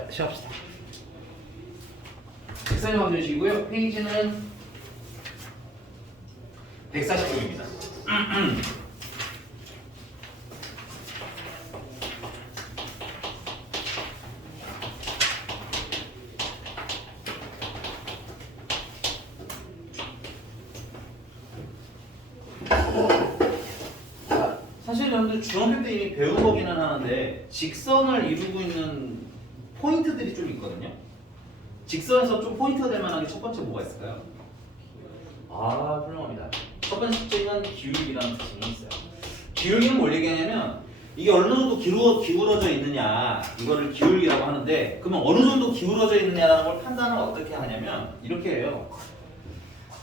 시작합시다. 엑셀 만드시고요. 페이지는 140쪽입니다. 사실 여러분들 중학교 때 이미 배운 거기는 하는데 직선을 이루고 있는 포인트들이 좀 있거든요. 직선에서 좀 포인트가 될 만한 게 첫 번째 뭐가 있을까요? 아, 훌륭합니다. 첫 번째 특징은 기울기라는 특징이 있어요. 기울기는 뭘 얘기하냐면 이게 어느 정도 기울어져 있느냐, 이거를 기울기라고 하는데, 그러면 어느 정도 기울어져 있느냐라는 걸 판단을 어떻게 하냐면 이렇게 해요.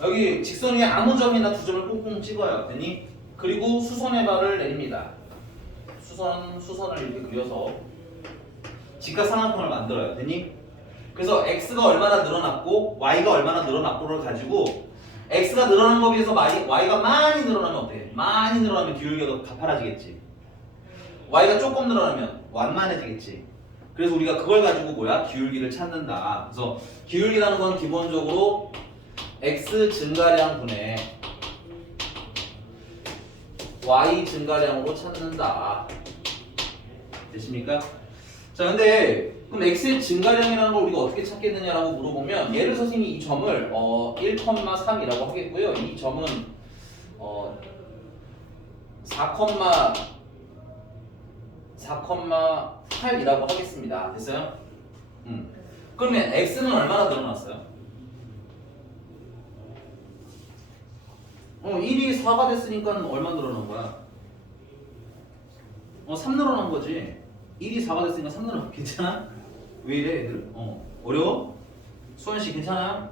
여기 직선 위에 아무 점이나 두 점을 꽁꽁 찍어요. 됐니? 그리고 수선의 발을 내립니다. 수선을 이렇게 그려서 직각삼각형을 만들어요. 됐니? 그래서 x가 얼마나 늘어났고 y가 얼마나 늘어났고를 가지고 x가 늘어난 거에 비해서 y가 많이 늘어나면 어때? 많이 늘어나면 기울기가 더 가파라지겠지. y가 조금 늘어나면 완만해지겠지. 그래서 우리가 그걸 가지고 뭐야? 기울기를 찾는다. 그래서 기울기라는 건 기본적으로 x 증가량 분의 y 증가량으로 찾는다. 되십니까? 자, 근데 그럼 x의 증가량이라는 걸 우리가 어떻게 찾겠느냐라고 물어보면, 예를 들어서 선생님이 이 점을 1,3이라고 하겠고요. 이 점은 4,8이라고 하겠습니다. 됐어요? 그러면 x는 얼마나 늘어났어요? 1이 4가 됐으니까 얼마 늘어난 거야? 3 늘어난 거지. 1이 4가 됐으니까 3 늘어난 거 괜찮아? 왜 이래 애들? 어려워? 수원씨 괜찮아?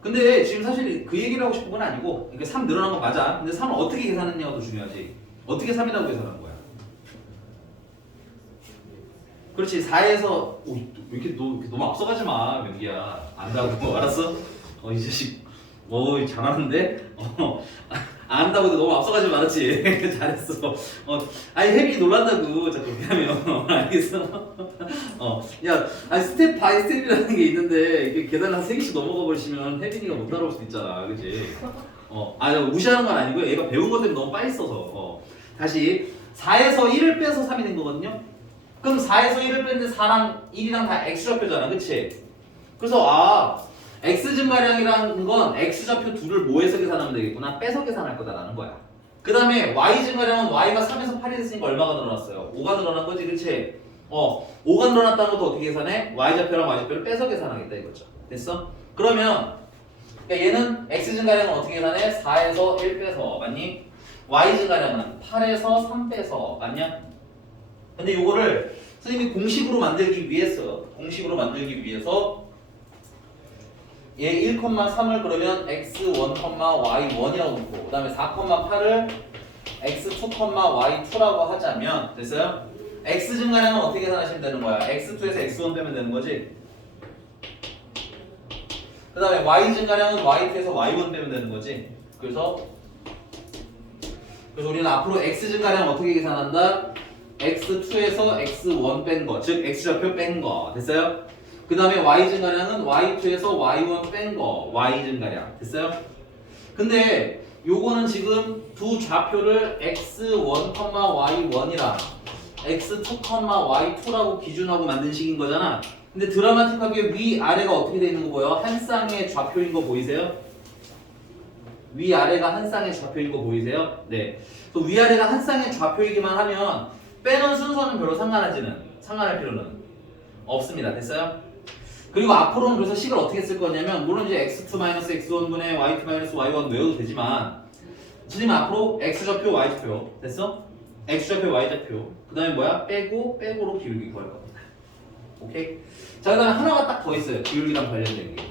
근데 지금 사실 그 얘기를 하고 싶은 건 아니고, 그러니까 3 늘어난 거 맞아. 근데 3을 어떻게 계산했냐가 더 중요하지. 어떻게 3이라고 계산한 거야? 그렇지. 4에서 왜 이렇게 너무 앞서가지 마, 명기야. 안다고. 알았어? 이 자식 잘하는데? 안다고 너무 앞서가지 말았지. 잘했어. 아니 혜빈이 놀란다고 자꾸 그렇게 하면. 알겠어? 야, 아니 스텝 바이 스텝이라는 게 있는데 이게 계단을 한 3개씩 넘어가 버리시면 혜빈이가 못 따라올 수도 있잖아, 그렇지? 무시하는 건 아니고요. 얘가 배운 것 때문에 너무 빨리 써서. 다시 4에서 1을 빼서 3이 된 거거든요. 그럼 4에서 1을 뺐는데 4랑 1이랑 다 x좌표잖아, 그렇지? 그래서 x 증가량이라는 건 x좌표 둘을 뭐해서 계산하면 되겠구나, 빼서 계산할 거다라는 거야. 그 다음에 y 증가량은 y가 3에서 8이 됐으니까 얼마가 늘어났어요? 5가 늘어난 거지, 그치? 5가 늘어났다는 것도 어떻게 계산해? y좌표랑 y좌표를 빼서 계산하겠다 이거죠. 됐어? 그러면 얘는 x 증가량은 어떻게 계산해? 4에서 1 빼서, 맞니? y 증가량은 8에서 3 빼서, 맞냐? 근데 요거를 선생님이 공식으로 만들기 위해서 얘 1,3을 그러면 x1, y1이라고 놓고, 그 다음에 4,8을 x2, y2라고 하자면, 됐어요? x 증가량은 어떻게 계산하시면 되는 거야? x2에서 x1 빼면 되는 거지? 그 다음에 y 증가량은 y2에서 y1 빼면 되는 거지? 그래서 우리는 앞으로 x 증가량 어떻게 계산한다? x2에서 x1 뺀 거, 즉 x좌표 뺀 거. 됐어요? 그 다음에 y 증가량은 y2에서 y1 뺀 거, y 증가량. 됐어요? 근데 요거는 지금 두 좌표를 x1, y1이랑 x2, y2라고 기준하고 만든 식인 거잖아. 근데 드라마틱하게 위아래가 어떻게 돼 있는 거 보여? 한 쌍의 좌표인 거 보이세요? 위아래가 한 쌍의 좌표인 거 보이세요? 네. 위아래가 한 쌍의 좌표이기만 하면 빼는 순서는 별로 상관할 필요는 없습니다. 됐어요? 그리고 앞으로는 그래서 식을 어떻게 쓸 거냐면, 물론 이제 x2-x1분의 y2-y1 외워도 되지만, 선생님 앞으로 x좌표 y좌표, 됐어? x좌표 y좌표, 그 다음에 뭐야? 빼고로 기울기 구할 겁니다. 오케이? 자, 그 다음에 하나가 딱 더 있어요. 기울기랑 관련된 게.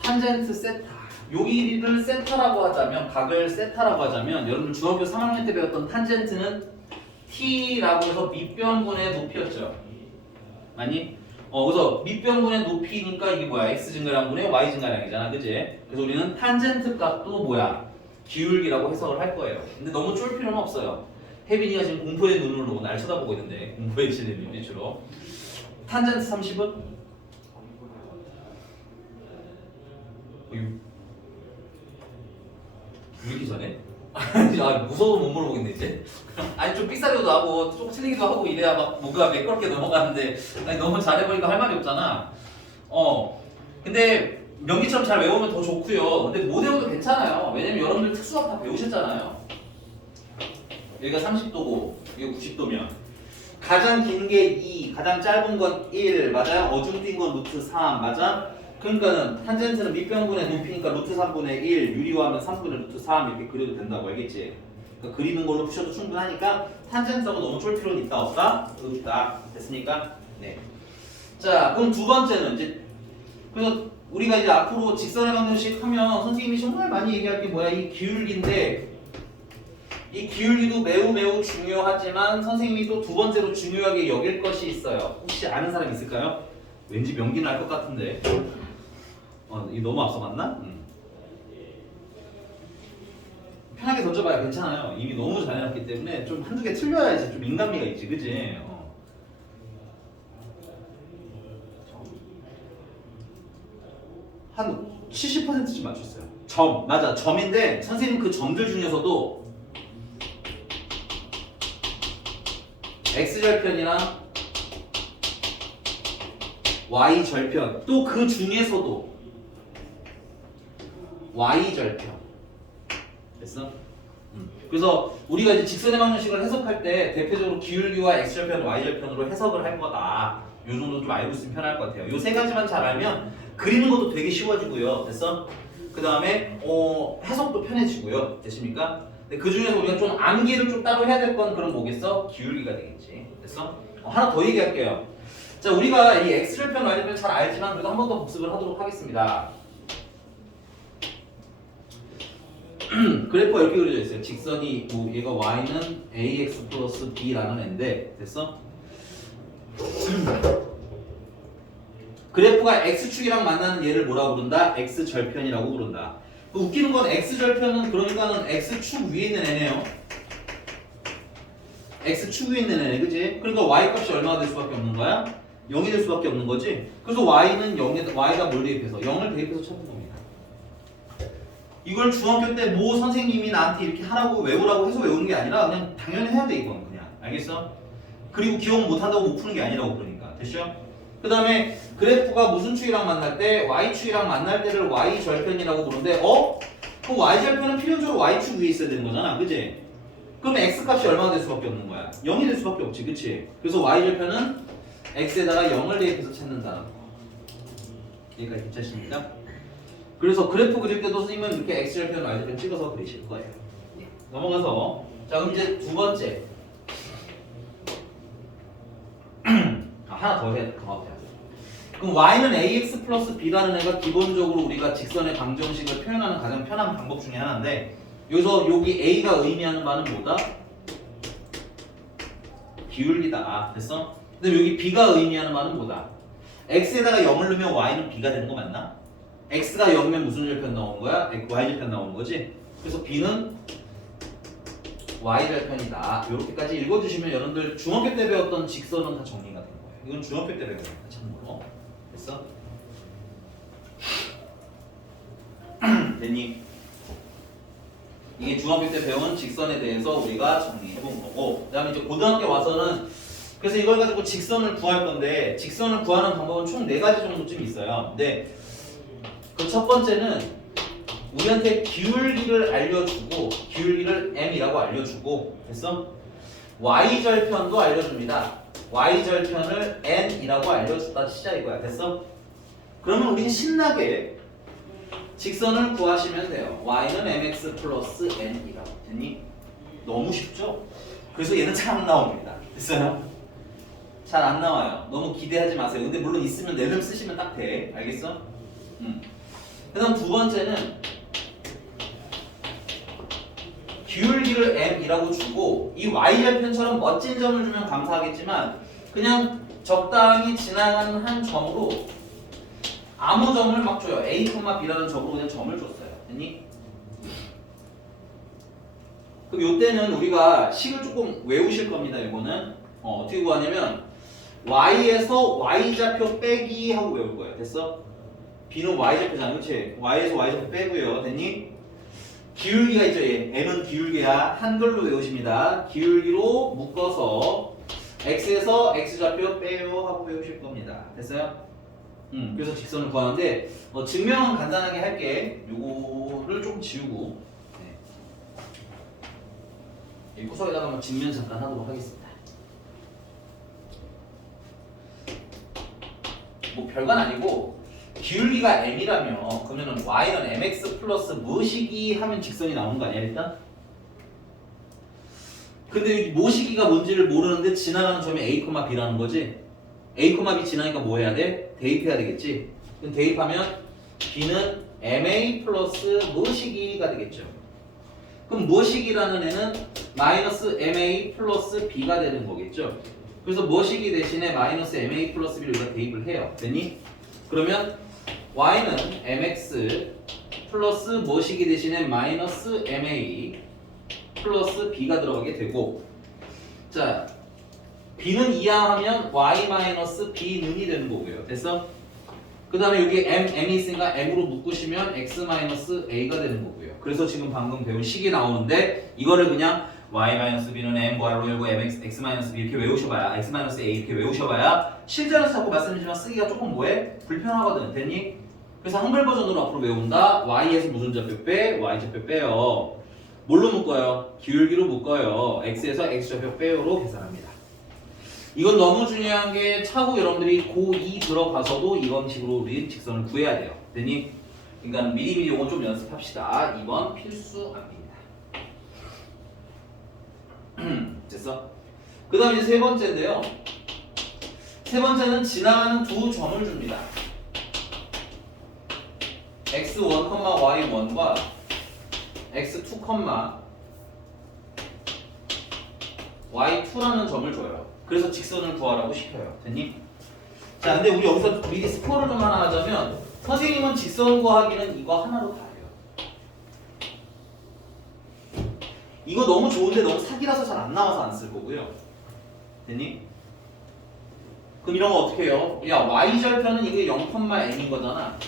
탄젠트 세타. 여기를 세타라고 하자면, 각을 세타라고 하자면, 여러분 중학교 3학년 때 배웠던 탄젠트는 t라고 해서 밑변분의 높이였죠. 맞니? 그래서 밑변분의 높이니까 이게 뭐야? x 증가량분의 y 증가량이잖아, 그지? 그래서 우리는 탄젠트 값도 뭐야? 기울기라고 해석을 할 거예요. 근데 너무 쫄 필요는 없어요. 혜빈이가 지금 공포의 눈으로 날 쳐다보고 있는데 공포에 지는 눈빛으로. 탄젠트 30은? 왜 이렇게 전에? 아, 무서워서 못 물어보겠네 이제. 아니 좀 삑사리도 하고 조금 틀리기도 하고 이래야 막 뭔가 매끄럽게 넘어가는데 아니 너무 잘해보니까 할 말이 없잖아. 근데 명기처럼 잘 외우면 더 좋고요. 근데 못 외워도 괜찮아요. 왜냐면 여러분들 특수학 다 배우셨잖아요. 여기가 30도고 여기가 90도면 가장 긴 게 2, 가장 짧은 건 1, 맞아요? 어중뛴 건 루트 3, 맞아? 그러니까는 탄젠트는 밑변분의 높이니까 루트 3분의 1, 유리화하면 3분의 루트 3 이렇게 그려도 된다고 알겠지? 그러니까 그리는 걸로 푸셔도 충분하니까 탄젠트하고 너무 쫄 필요는 있다 없다? 없다. 됐으니까? 네. 자, 그럼 두 번째는 이제 그래서 우리가 이제 앞으로 직선의 방정식 하면 선생님이 정말 많이 얘기할 게 뭐야? 이 기울기인데 이 기울기도 매우 매우 중요하지만 선생님이 또 두 번째로 중요하게 여길 것이 있어요. 혹시 아는 사람 있을까요? 왠지 명기는 알 것 같은데. 이 너무 앞서갔나? 편하게 던져봐야 괜찮아요. 이미 너무 잘해놨기 때문에 좀 한두 개 틀려야지 좀 인간미가 있지, 그지? 한 70%쯤 맞췄어요. 점, 맞아, 점인데 선생님 그 점들 중에서도 x절편이랑 y절편 또 그 중에서도 y절편 됐어? 그래서 우리가 이제 직선의 방정식을 해석할 때 대표적으로 기울기와 x절편, y절편으로 해석을 할 거다. 요 정도 좀 알고 있으면 편할 것 같아요. 요 세 가지만 잘 알면 그리는 것도 되게 쉬워지고요. 됐어? 그 다음에 해석도 편해지고요. 됐습니까? 근데 그 중에서 우리가 좀 암기를 좀 따로 해야 될 건 그럼 뭐겠어? 기울기가 되겠지. 됐어? 하나 더 얘기할게요. 자, 우리가 이 x절편, y절편 잘 알지만 그래도 한 번 더 복습을 하도록 하겠습니다. 그래프가 이렇게 그려져 있어요. 직선이 뭐 얘가 y는 ax 플러스 b라는 애인데 됐어? 그래프가 x축이랑 만나는 얘를 뭐라고 부른다? x절편이라고 부른다. 웃기는 건 x절편은 그러니까는 x축 위에 있는 애네요. x축 위에 있는 애네, 그지? 그러니까 y 값이 얼마가 될 수밖에 없는 거야? 0이 될 수밖에 없는 거지? 그래서 y는 0에, y가 뭘 대입해서? 0을 대입해서 찾는 겁니다. 이걸 중학교 때 뭐 선생님이 나한테 이렇게 하라고 외우라고 해서 외우는 게 아니라 그냥 당연히 해야 돼, 이건 그냥. 알겠어? 그리고 기억 못 한다고 못 푸는 게 아니라고 그러니까. 됐죠? 그 다음에 그래프가 무슨 축이랑 만날 때? y축이랑 만날 때를 y절편이라고 부르는데 그 y절편은 필연적으로 y축 위에 있어야 되는 거잖아, 그지? 그럼 x값이 얼마나 될 수밖에 없는 거야? 0이 될 수밖에 없지, 그치? 그래서 y절편은 x에다가 0을 대입해서 찾는다는 거. 여기까지 괜찮습니다. 그래서 그래프 그릴 때도 선생님은 이렇게 x절편, y절편 찍어서 그리실 거예요. 넘어가서 자, 그럼 이제 두 번째 하나 더 해, 더 해야 돼. 그럼 y는 ax 플러스 b라는 애가 기본적으로 우리가 직선의 방정식을 표현하는 가장 편한 방법 중에 하나인데 여기서 여기 a가 의미하는 바는 뭐다? 기울기다. 됐어? 근데 여기 b가 의미하는 바는 뭐다? x에다가 0을 넣으면 y는 b가 되는 거 맞나? x가 0이면 무슨 절편 나오는 거야? y절편 나오는 거지? 그래서 b는 y절편이다. 이렇게까지 읽어주시면 여러분들 중학교 때 배웠던 직선은 다 정리가 되는 거예요. 이건 중학교 때 배운 거야, 참고로. 됐어? 됐니? 이게 중학교 때 배운 직선에 대해서 우리가 정리해 본 거고, 그 다음에 이제 고등학교 와서는 그래서 이걸 가지고 직선을 구할 건데 직선을 구하는 방법은 총 4가지 정도쯤 있어요. 근데 그 첫 번째는 우리한테 기울기를 알려주고 기울기를 m이라고 알려주고 됐어? y절편도 알려줍니다. y절편을 n이라고 알려줬다 치자 이거야. 됐어? 그러면 우리는 신나게 직선을 구하시면 돼요. y는 mx 플러스 n이라고. 됐니? 너무 쉽죠? 그래서 얘는 잘 안 나옵니다. 됐어요? 잘 안 나와요. 너무 기대하지 마세요. 근데 물론 있으면 내름 쓰시면 딱 돼. 알겠어? 그 다음 두 번째는 기울기를 m이라고 주고 이 y절편처럼 멋진 점을 주면 감사하겠지만 그냥 적당히 지나가는 한 점으로 아무 점을 막 줘요. a, b라는 점으로 그냥 점을 줬어요. 됐니? 그럼 요때는 우리가 식을 조금 외우실 겁니다. 이거는 어떻게 구하냐면 y에서 y좌표 빼기 하고 외울 거예요. 됐어? b는 y좌표잖아. 그치? y에서 y좌표 빼고요. 됐니? 기울기가 있죠. 얘. m은 기울기야. 한글로 외우십니다. 기울기로 묶어서 x에서 x좌표 빼요 하고 외우실 겁니다. 됐어요? 그래서 직선을 구하는데 증명은 간단하게 할게. 요거를 조금 지우고 이 구석에다가 한번 직면 잠깐 하도록 하겠습니다. 뭐 별건 아니고 기울기가 m이라면 그러면은 y는 mx 플러스 무엇이기 하면 직선이 나오는 거 아니야 일단? 근데 이 무엇이기가 뭔지를 모르는데 지나가는 점이 a, b라는 거지? a, b 지나니까 뭐 해야 돼? 대입해야 되겠지? 그럼 대입하면 b는 ma 플러스 무엇이기가 되겠죠? 그럼 무엇이기라는 애는 마이너스 ma 플러스 b가 되는 거겠죠? 그래서 무엇이기 대신에 마이너스 ma 플러스 b를 우리가 대입을 해요. 됐니? 그러면 y는 mx 플러스 무엇이기 대신에 마이너스 ma 플러스 b가 들어가게 되고 자 b는 이하하면 y 마이너스 b는이 되는 거고요. 됐어? 그 다음에 여기 m이 있으니까 m으로 묶으시면 x 마이너스 a가 되는 거고요. 그래서 지금 방금 배운 식이 나오는데 이거를 그냥 y 마이너스 b는 m 괄호 열고 mx x 마이너스 b 이렇게 외우셔봐야 x 마이너스 a 이렇게 외우셔봐야 실제로 자꾸 말씀드리지만 쓰기가 조금 뭐해? 불편하거든. 됐니? 그래서 한글 버전으로 앞으로 외운다. y에서 무슨 좌표 빼? y좌표 빼요. 뭘로 묶어요? 기울기로 묶어요. x에서 x좌표 빼요로 계산합니다. 이건 너무 중요한 게 차후 여러분들이 고2 들어가서도 이런 식으로 우리 직선을 구해야 돼요. 됐니? 그러니까 미리미리 이건 좀 연습합시다. 2번 필수 암기입니다. 됐어? 그 다음에 세 번째인데요. 세 번째는 지나가는 두 점을 줍니다. x1, y1과 x2, y2라는 점을 줘요. 그래서 직선을 구하라고 시켜요. 됐니? 자, 근데 우리 여기서 미리 스포를 좀 하나 하자면 선생님은 직선 구하기는 이거 하나로 다 해요. 이거 너무 좋은데 너무 사기라서 잘 안 나와서 안 쓸 거고요. 됐니? 그럼 이런 거 어떻게 해요? 야, y절편은 이게 0,n인 거잖아.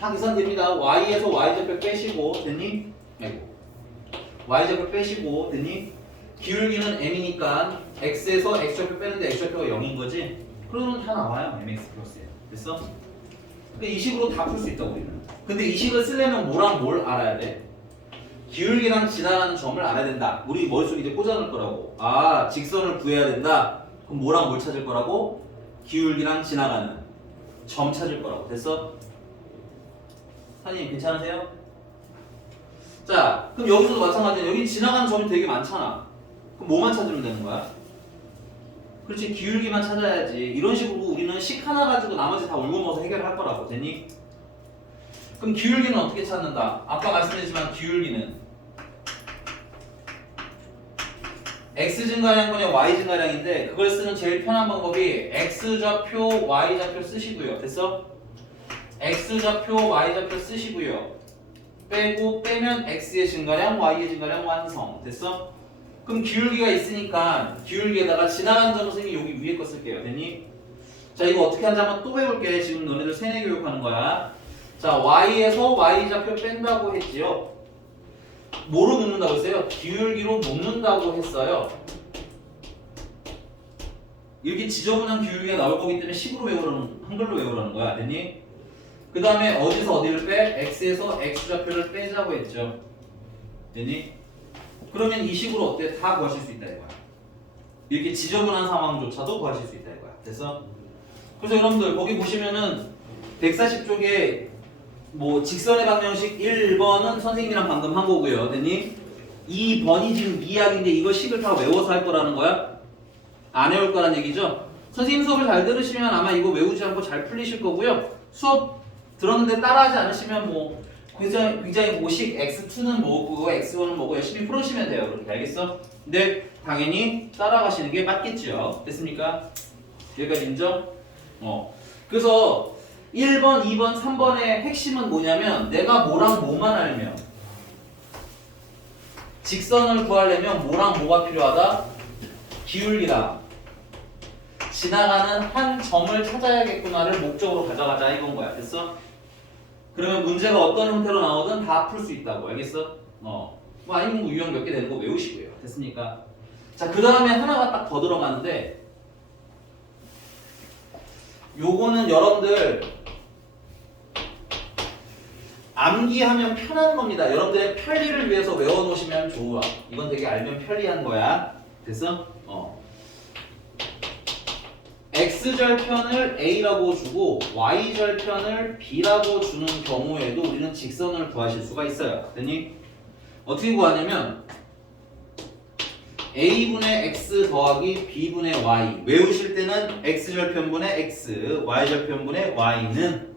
다 계산됩니다. y에서 y절편 빼시고 됐니? 아이고. y절편 빼시고 됐니? 기울기는 m이니까 x에서 x좌표 빼는데 x좌표가 0인 거지? 그러면 다 나와요. mx 플러스에. 됐어? 근데 이 식으로 다 풀 수 있다고 우리는. 근데 이 식을 쓰려면 뭐랑 뭘 알아야 돼? 기울기랑 지나가는 점을 알아야 된다. 우리 머릿속에 이제 꽂아놓을 거라고. 아, 직선을 구해야 된다. 그럼 뭐랑 뭘 찾을 거라고? 기울기랑 지나가는 점 찾을 거라고. 됐어? 선생님 괜찮으세요? 자, 그럼 여기서도 마찬가지야. 여기 지나가는 점이 되게 많잖아. 그럼 뭐만 찾으면 되는 거야? 그렇지, 기울기만 찾아야지. 이런 식으로 우리는 식 하나 가지고 나머지 다 울고먹어서 해결을 할 거라고. 됐니? 그럼 기울기는 어떻게 찾는다? 아까 말씀드렸지만 기울기는 x 증가량분의 y 증가량인데 그걸 쓰는 제일 편한 방법이 x좌표, y좌표 쓰시고요. 됐어? x좌표, y좌표 쓰시고요. 빼면 x의 증가량, y의 증가량 완성. 됐어? 그럼 기울기가 있으니까 기울기에다가 지나가는 점을 선생님이 여기 위에 거 쓸게요. 됐니? 자, 이거 어떻게 하는지 한번 또 배울게. 지금 너네들 세뇌 교육하는 거야. 자, y에서 y좌표 뺀다고 했지요. 뭐로 묶는다고 했어요? 기울기로 묶는다고 했어요. 이렇게 지저분한 기울기가 나올 거기 때문에 식으로 외우라는, 한글로 외우라는 거야. 됐니? 그 다음에 어디서 어디를 빼? x에서 x좌표를 빼자고 했죠. 됐니? 그러면 이 식으로 어때? 다 구하실 수 있다 이거야. 이렇게 지저분한 상황조차도 구하실 수 있다 이거야. 됐어? 그래서 여러분들 거기 보시면은 140쪽에 뭐 직선의 방정식 1번은 선생님이랑 방금 한 거고요. 됐니? 2번이 지금 미약인데 이거 식을 다 외워서 할 거라는 거야? 안 외울 거란 얘기죠? 선생님 수업을 잘 들으시면 아마 이거 외우지 않고 잘 풀리실 거고요. 수업 들었는데 따라하지 않으시면 뭐 굉장히 고식 x2는 뭐고 x1은 뭐고 열심히 풀으시면 돼요. 그렇게 알겠어? 근데 당연히 따라가시는 게 맞겠죠. 됐습니까? 여기까지 인정? 그래서 1번, 2번, 3번의 핵심은 뭐냐면 내가 뭐랑 뭐만 알면 직선을 구하려면 뭐랑 뭐가 필요하다? 기울기랑 지나가는 한 점을 찾아야겠구나를 목적으로 가져가자 이건 거야. 됐어? 그러면 문제가 어떤 형태로 나오든 다 풀 수 있다고. 알겠어? 뭐 아니면 뭐 유형 몇 개 되는 거 외우시고요. 됐습니까? 자, 그 다음에 하나가 딱 더 들어가는데 요거는 여러분들 암기하면 편한 겁니다. 여러분들의 편리를 위해서 외워놓으시면 좋아. 이건 되게 알면 편리한 거야. 됐어? x절편을 a라고 주고 y절편을 b라고 주는 경우에도 우리는 직선을 구하실 수가 있어요. 됐니? 어떻게 구하냐면 a분의 x 더하기 b분의 y 외우실 때는 x절편분의 x, y절편분의 y는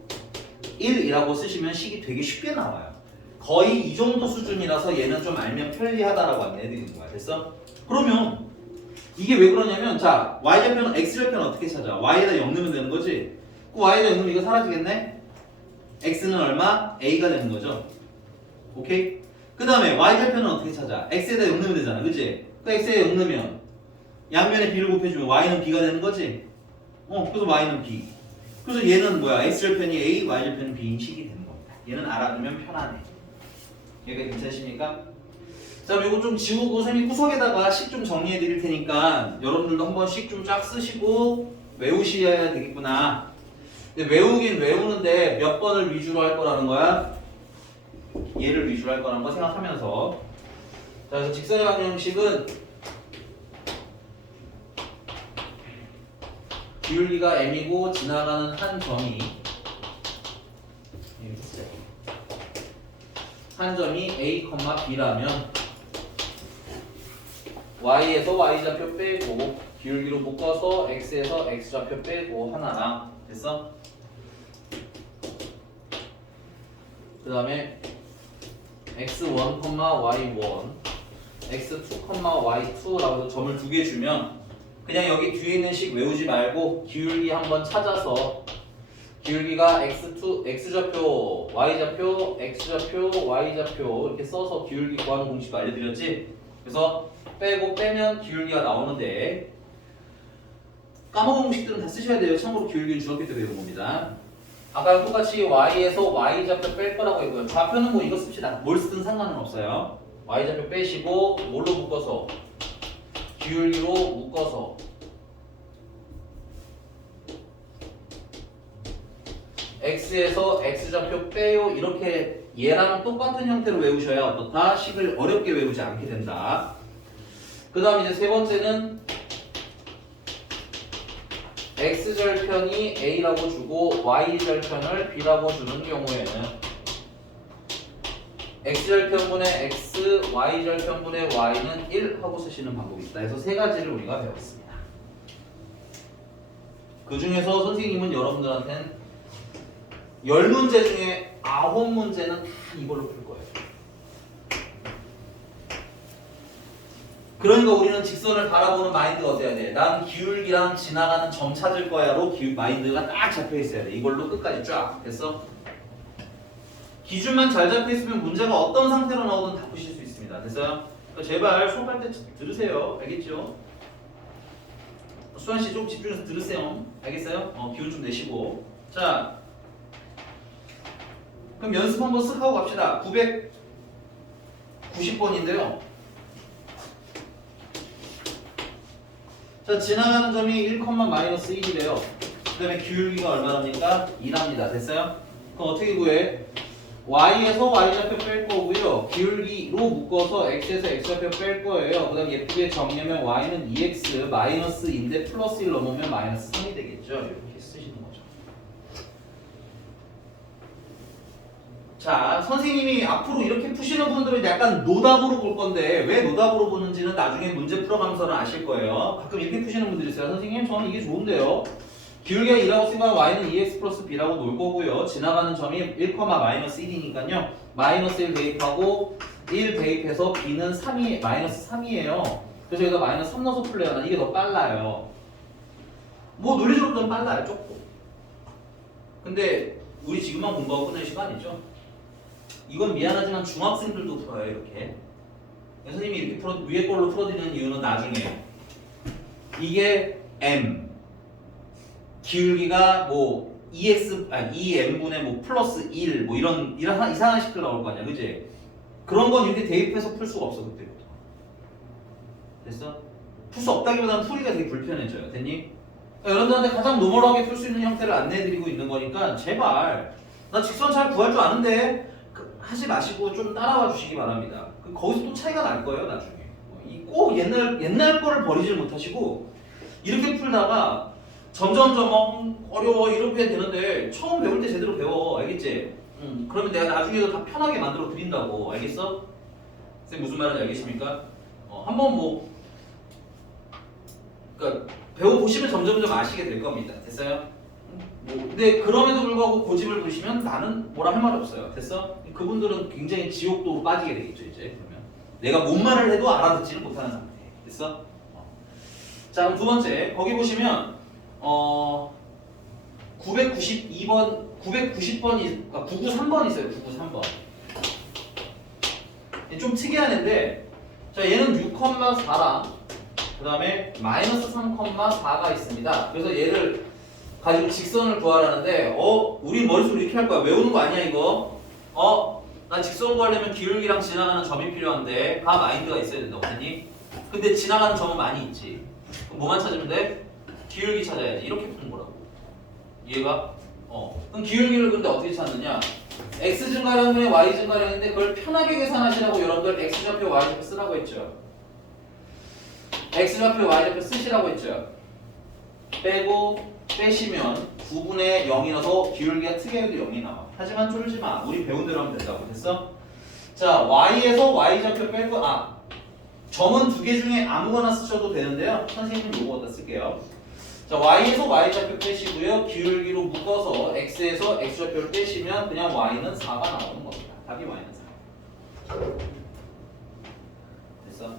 1이라고 쓰시면 식이 되게 쉽게 나와요. 거의 이 정도 수준이라서 얘는 좀 알면 편리하다라고 안내해드리는 거야. 됐어? 그러면 이게 왜 그러냐면 자 y절편, x절편 어떻게 찾아? y에다 0 넣으면 되는 거지? 그 y에다 0 넣으면 이거 사라지겠네? x는 얼마? a가 되는 거죠. 오케이? 그 다음에 y절편은 어떻게 찾아? x에다 0 넣으면 되잖아. 그치? 그 x에 0 넣으면 양면에 b를 곱해주면 y는 b가 되는 거지? 그래서 y는 b. 그래서 얘는 뭐야? x절편이 a, y절편이 b인 식이 되는 겁니다. 얘는 알아두면 편하네. 얘가 괜찮으십니까? 자, 이거 좀 지우고 선생님 구석에다가 식 좀 정리해 드릴 테니까 여러분들도 한번 식 좀 쫙 쓰시고 외우셔야 되겠구나. 근데 외우긴 외우는데 몇 번을 위주로 할 거라는 거야? 얘를 위주로 할 거라는 거 생각하면서 자, 그래서 직선의 방정식은 기울기가 m이고 지나가는 한 점이 a, b라면 y에서 y좌표 빼고 기울기로 묶어서 x에서 x좌표 빼고 하나랑 됐어? 그 다음에 x1, y1 x2, y2라고 점을 두 개 주면 그냥 여기 뒤에 있는 식 외우지 말고 기울기 한번 찾아서 기울기가 x2, x좌표, y좌표, x좌표, y좌표 이렇게 써서 기울기 구하는 공식 알려드렸지? 그래서 빼고 빼면 기울기가 나오는데 까먹은 공식들은 다 쓰셔야 돼요. 참고로 기울기는 중학교 때 배운 겁니다. 아까랑 똑같이 y에서 y좌표 뺄 거라고 했고요. 좌표는 뭐 이거 씁시다. 뭘 쓰든 상관은 없어요. y좌표 빼시고 뭘로 묶어서 기울기로 묶어서 x에서 x좌표 빼요. 이렇게 얘랑 똑같은 형태로 외우셔야 어떻다? 식을 어렵게 외우지 않게 된다. 그 다음 이제 세 번째는 x절편이 a라고 주고 y절편을 b라고 주는 경우에는 x절편분의 x, y절편분의 y는 1 하고 쓰시는 방법이 있다. 그래서 세 가지를 우리가 배웠습니다. 그 중에서 선생님은 여러분들한테는 10문제 중에 9문제는 다 이걸로 풀 거예요. 그러니까 우리는 직선을 바라보는 마인드가 어때야 돼? 난 기울기랑 지나가는 점 찾을 거야로 마인드가 딱 잡혀 있어야 돼. 이걸로 끝까지 쫙. 됐어? 기준만 잘 잡혀 있으면 문제가 어떤 상태로 나오든 다 푸실 수 있습니다. 됐어요? 그러니까 제발 수업할 때 들으세요. 알겠죠? 수환씨 좀 집중해서 들으세요. 알겠어요? 기운 좀 내시고. 자, 그럼 연습 한번 쓱 하고 갑시다. 990번인데요. 자, 지나가는 점이 1,-1이래요. 그 다음에 기울기가 얼마랍니까? 2랍니다. 됐어요? 그럼 어떻게 구해? y에서 y좌표 뺄 거고요. 기울기로 묶어서 x에서 x좌표 뺄 거예요. 그 다음 예쁘게 정리하면 y는 2x 마이너스 2인데 플러스 1 넘으면 마이너스 3이 되겠죠. 이렇게 쓰시는 거죠. 자, 선생님이 앞으로 이렇게 푸시는 분들은 약간 노답으로 볼 건데 왜 노답으로 보는지는 나중에 문제 풀어가면서는 아실 거예요. 가끔 이렇게 푸시는 분들이 있어요. 선생님 저는 이게 좋은데요. 기울기가 2라고 쓰면 y는 2x 플러스 b라고 놓을 거고요. 지나가는 점이 1,-1이니까요. 마이너스 1 대입하고 1 대입해서 b는 3이, 마이너스 3이에요. 그래서 여기다 마이너스 3 넣어서 풀래요. 난 이게 더 빨라요. 뭐 논리적으로는 빨라요. 조금. 근데 우리 지금만 공부하고 끝낼 시간이죠. 이건 미안하지만 중학생들도 풀어요. 이렇게. 선생님이 이렇게 위에 걸로 풀어드리는 이유는 나중에 이게 m 기울기가 뭐 2m분의 뭐 플러스 1 뭐 이런 이상한 식들 나올 거 아니야, 그지? 그런 건 이렇게 대입해서 풀 수가 없어 그때부터. 됐어? 풀 수 없다기보다는 풀이가 되게 불편해져요. 됐니? 그러니까 여러분들한테 가장 노멀하게 풀 수 있는 형태를 안내해드리고 있는 거니까 제발 나 직선 잘 구할 줄 아는데 하지 마시고 좀 따라와 주시기 바랍니다. 거기서 또 차이가 날 거예요 나중에. 꼭 옛날 거를 버리질 못하시고 이렇게 풀다가 점점점 어려워 이렇게 되는데 처음 배울 때 제대로 배워. 알겠지? 그러면 내가 나중에도 다 편하게 만들어 드린다고. 알겠어? 선생님 무슨 말인지 알겠습니까? 한번 그러니까 배워보시면 점점점 아시게 될 겁니다. 됐어요? 근데 그럼에도 불구하고 고집을 부리시면 나는 뭐라 할 말 없어요. 됐어? 그분들은 굉장히 지옥도로 빠지게 되겠죠 이제. 그러면 내가 뭔 말을 해도 알아듣지는 못하는 상태. 됐어? 자 그럼 두 번째 거기 보시면 990번 993번 있어요. 993번. 좀 특이한 애인데 자 얘는 6,4랑 그 다음에 마이너스 3,4가 있습니다. 그래서 얘를 가지고 직선을 구하라는데 우리 머릿속으로 이렇게 할 거야. 외우는 거 아니야 이거. 나 직선 구하려면 기울기랑 지나가는 점이 필요한데 가 마인드가 있어야 된다고 했니? 근데 지나가는 점은 많이 있지. 그럼 뭐만 찾으면 돼? 기울기 찾아야지. 이렇게 푸는 거라고. 이해가? 그럼 기울기를 근데 어떻게 찾느냐? x 증가량분의 y 증가량인데 그걸 편하게 계산하시라고 여러분들 x좌표 y좌표 쓰라고 했죠. x좌표 y좌표 쓰시라고 했죠. 빼고 빼시면 9분의 0이 나서 기울기가 특이하게도 0이 나와. 하지만 쫄지 마. 우리 배운 대로 하면 된다고. 됐어? 자, y에서 y좌표 빼고 점은 두 개 중에 아무거나 쓰셔도 되는데요. 선생님은 요거 갖다 쓸게요. 자, y에서 y좌표 빼시고요. 기울기로 묶어서 x에서 x좌표를 빼시면 그냥 y는 4가 나오는 겁니다. 답이 y는 4. 됐어?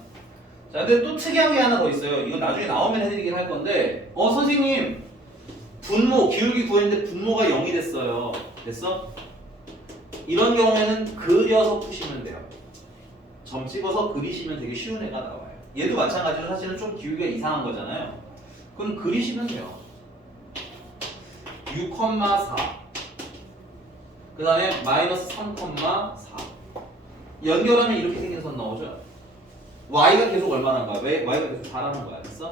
자, 근데 또 특이한 게 하나 더 있어요. 이건 나중에 나오면 해드리긴 할 건데 선생님 분모, 기울기 구했는데 분모가 0이 됐어요. 됐어? 이런 경우에는 그려서 푸시면 돼요. 점 찍어서 그리시면 되게 쉬운 애가 나와요. 얘도 마찬가지로 사실은 좀 기울기가 이상한 거잖아요. 그럼 그리시면 돼요. 6,4 그 다음에 마이너스 3,4 연결하면 이렇게 생긴 선 나오죠? y가 계속 얼마나 거야? 왜 y가 계속 4라는 거야? 됐어?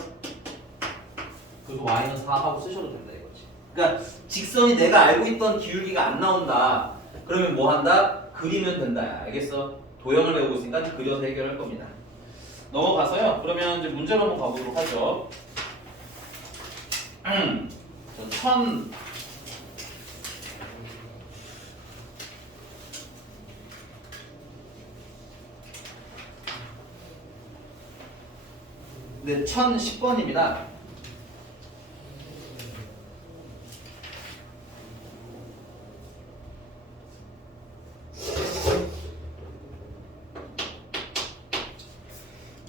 그리고 y는 4 하고 쓰셔도 된다 이거지. 그러니까 직선이 내가 알고 있던 기울기가 안 나온다. 그러면 뭐 한다? 그리면 된다. 알겠어? 도형을 배우고 있으니까 그려서 해결할 겁니다. 넘어가서요. 그러면 이제 문제로 한번 가보도록 하죠. 네, 1010번입니다.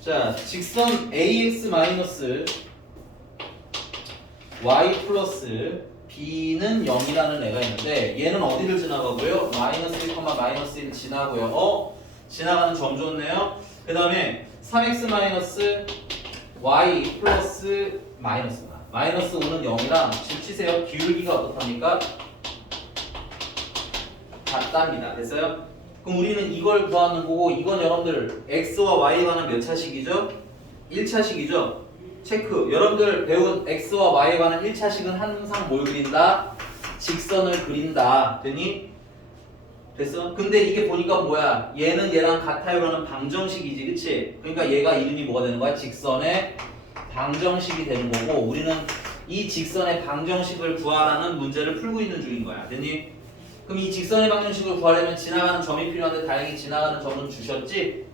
자, 직선 ax 마이너스 y 플러스 b는 0이라는 애가 있는데 얘는 어디를 지나가고요? 마이너스 1, 마이너스 1 지나고요. 지나가는 점 좋네요. 그 다음에 3x 마이너스 y 플러스 마이너스나 마이너스 5는 0이랑 지금 치세요. 기울기가 어떻답니까? 같답니다. 됐어요? 그럼 우리는 이걸 구하는 거고 이건 여러분들 x와 y에 관한 몇 차식이죠? 1차식이죠? 체크. 여러분들 배운 x와 y에 관한 1차식은 항상 뭘 그린다? 직선을 그린다. 되니? 됐어? 근데 이게 보니까 뭐야? 얘는 얘랑 같아요라는 방정식이지, 그치? 그러니까 얘가 이름이 뭐가 되는 거야? 직선의 방정식이 되는 거고 우리는 이 직선의 방정식을 구하라는 문제를 풀고 있는 중인 거야. 됐니? 그럼 이 직선의 방정식을 구하려면 지나가는 점이 필요한데 다행히 지나가는 점은 주셨지?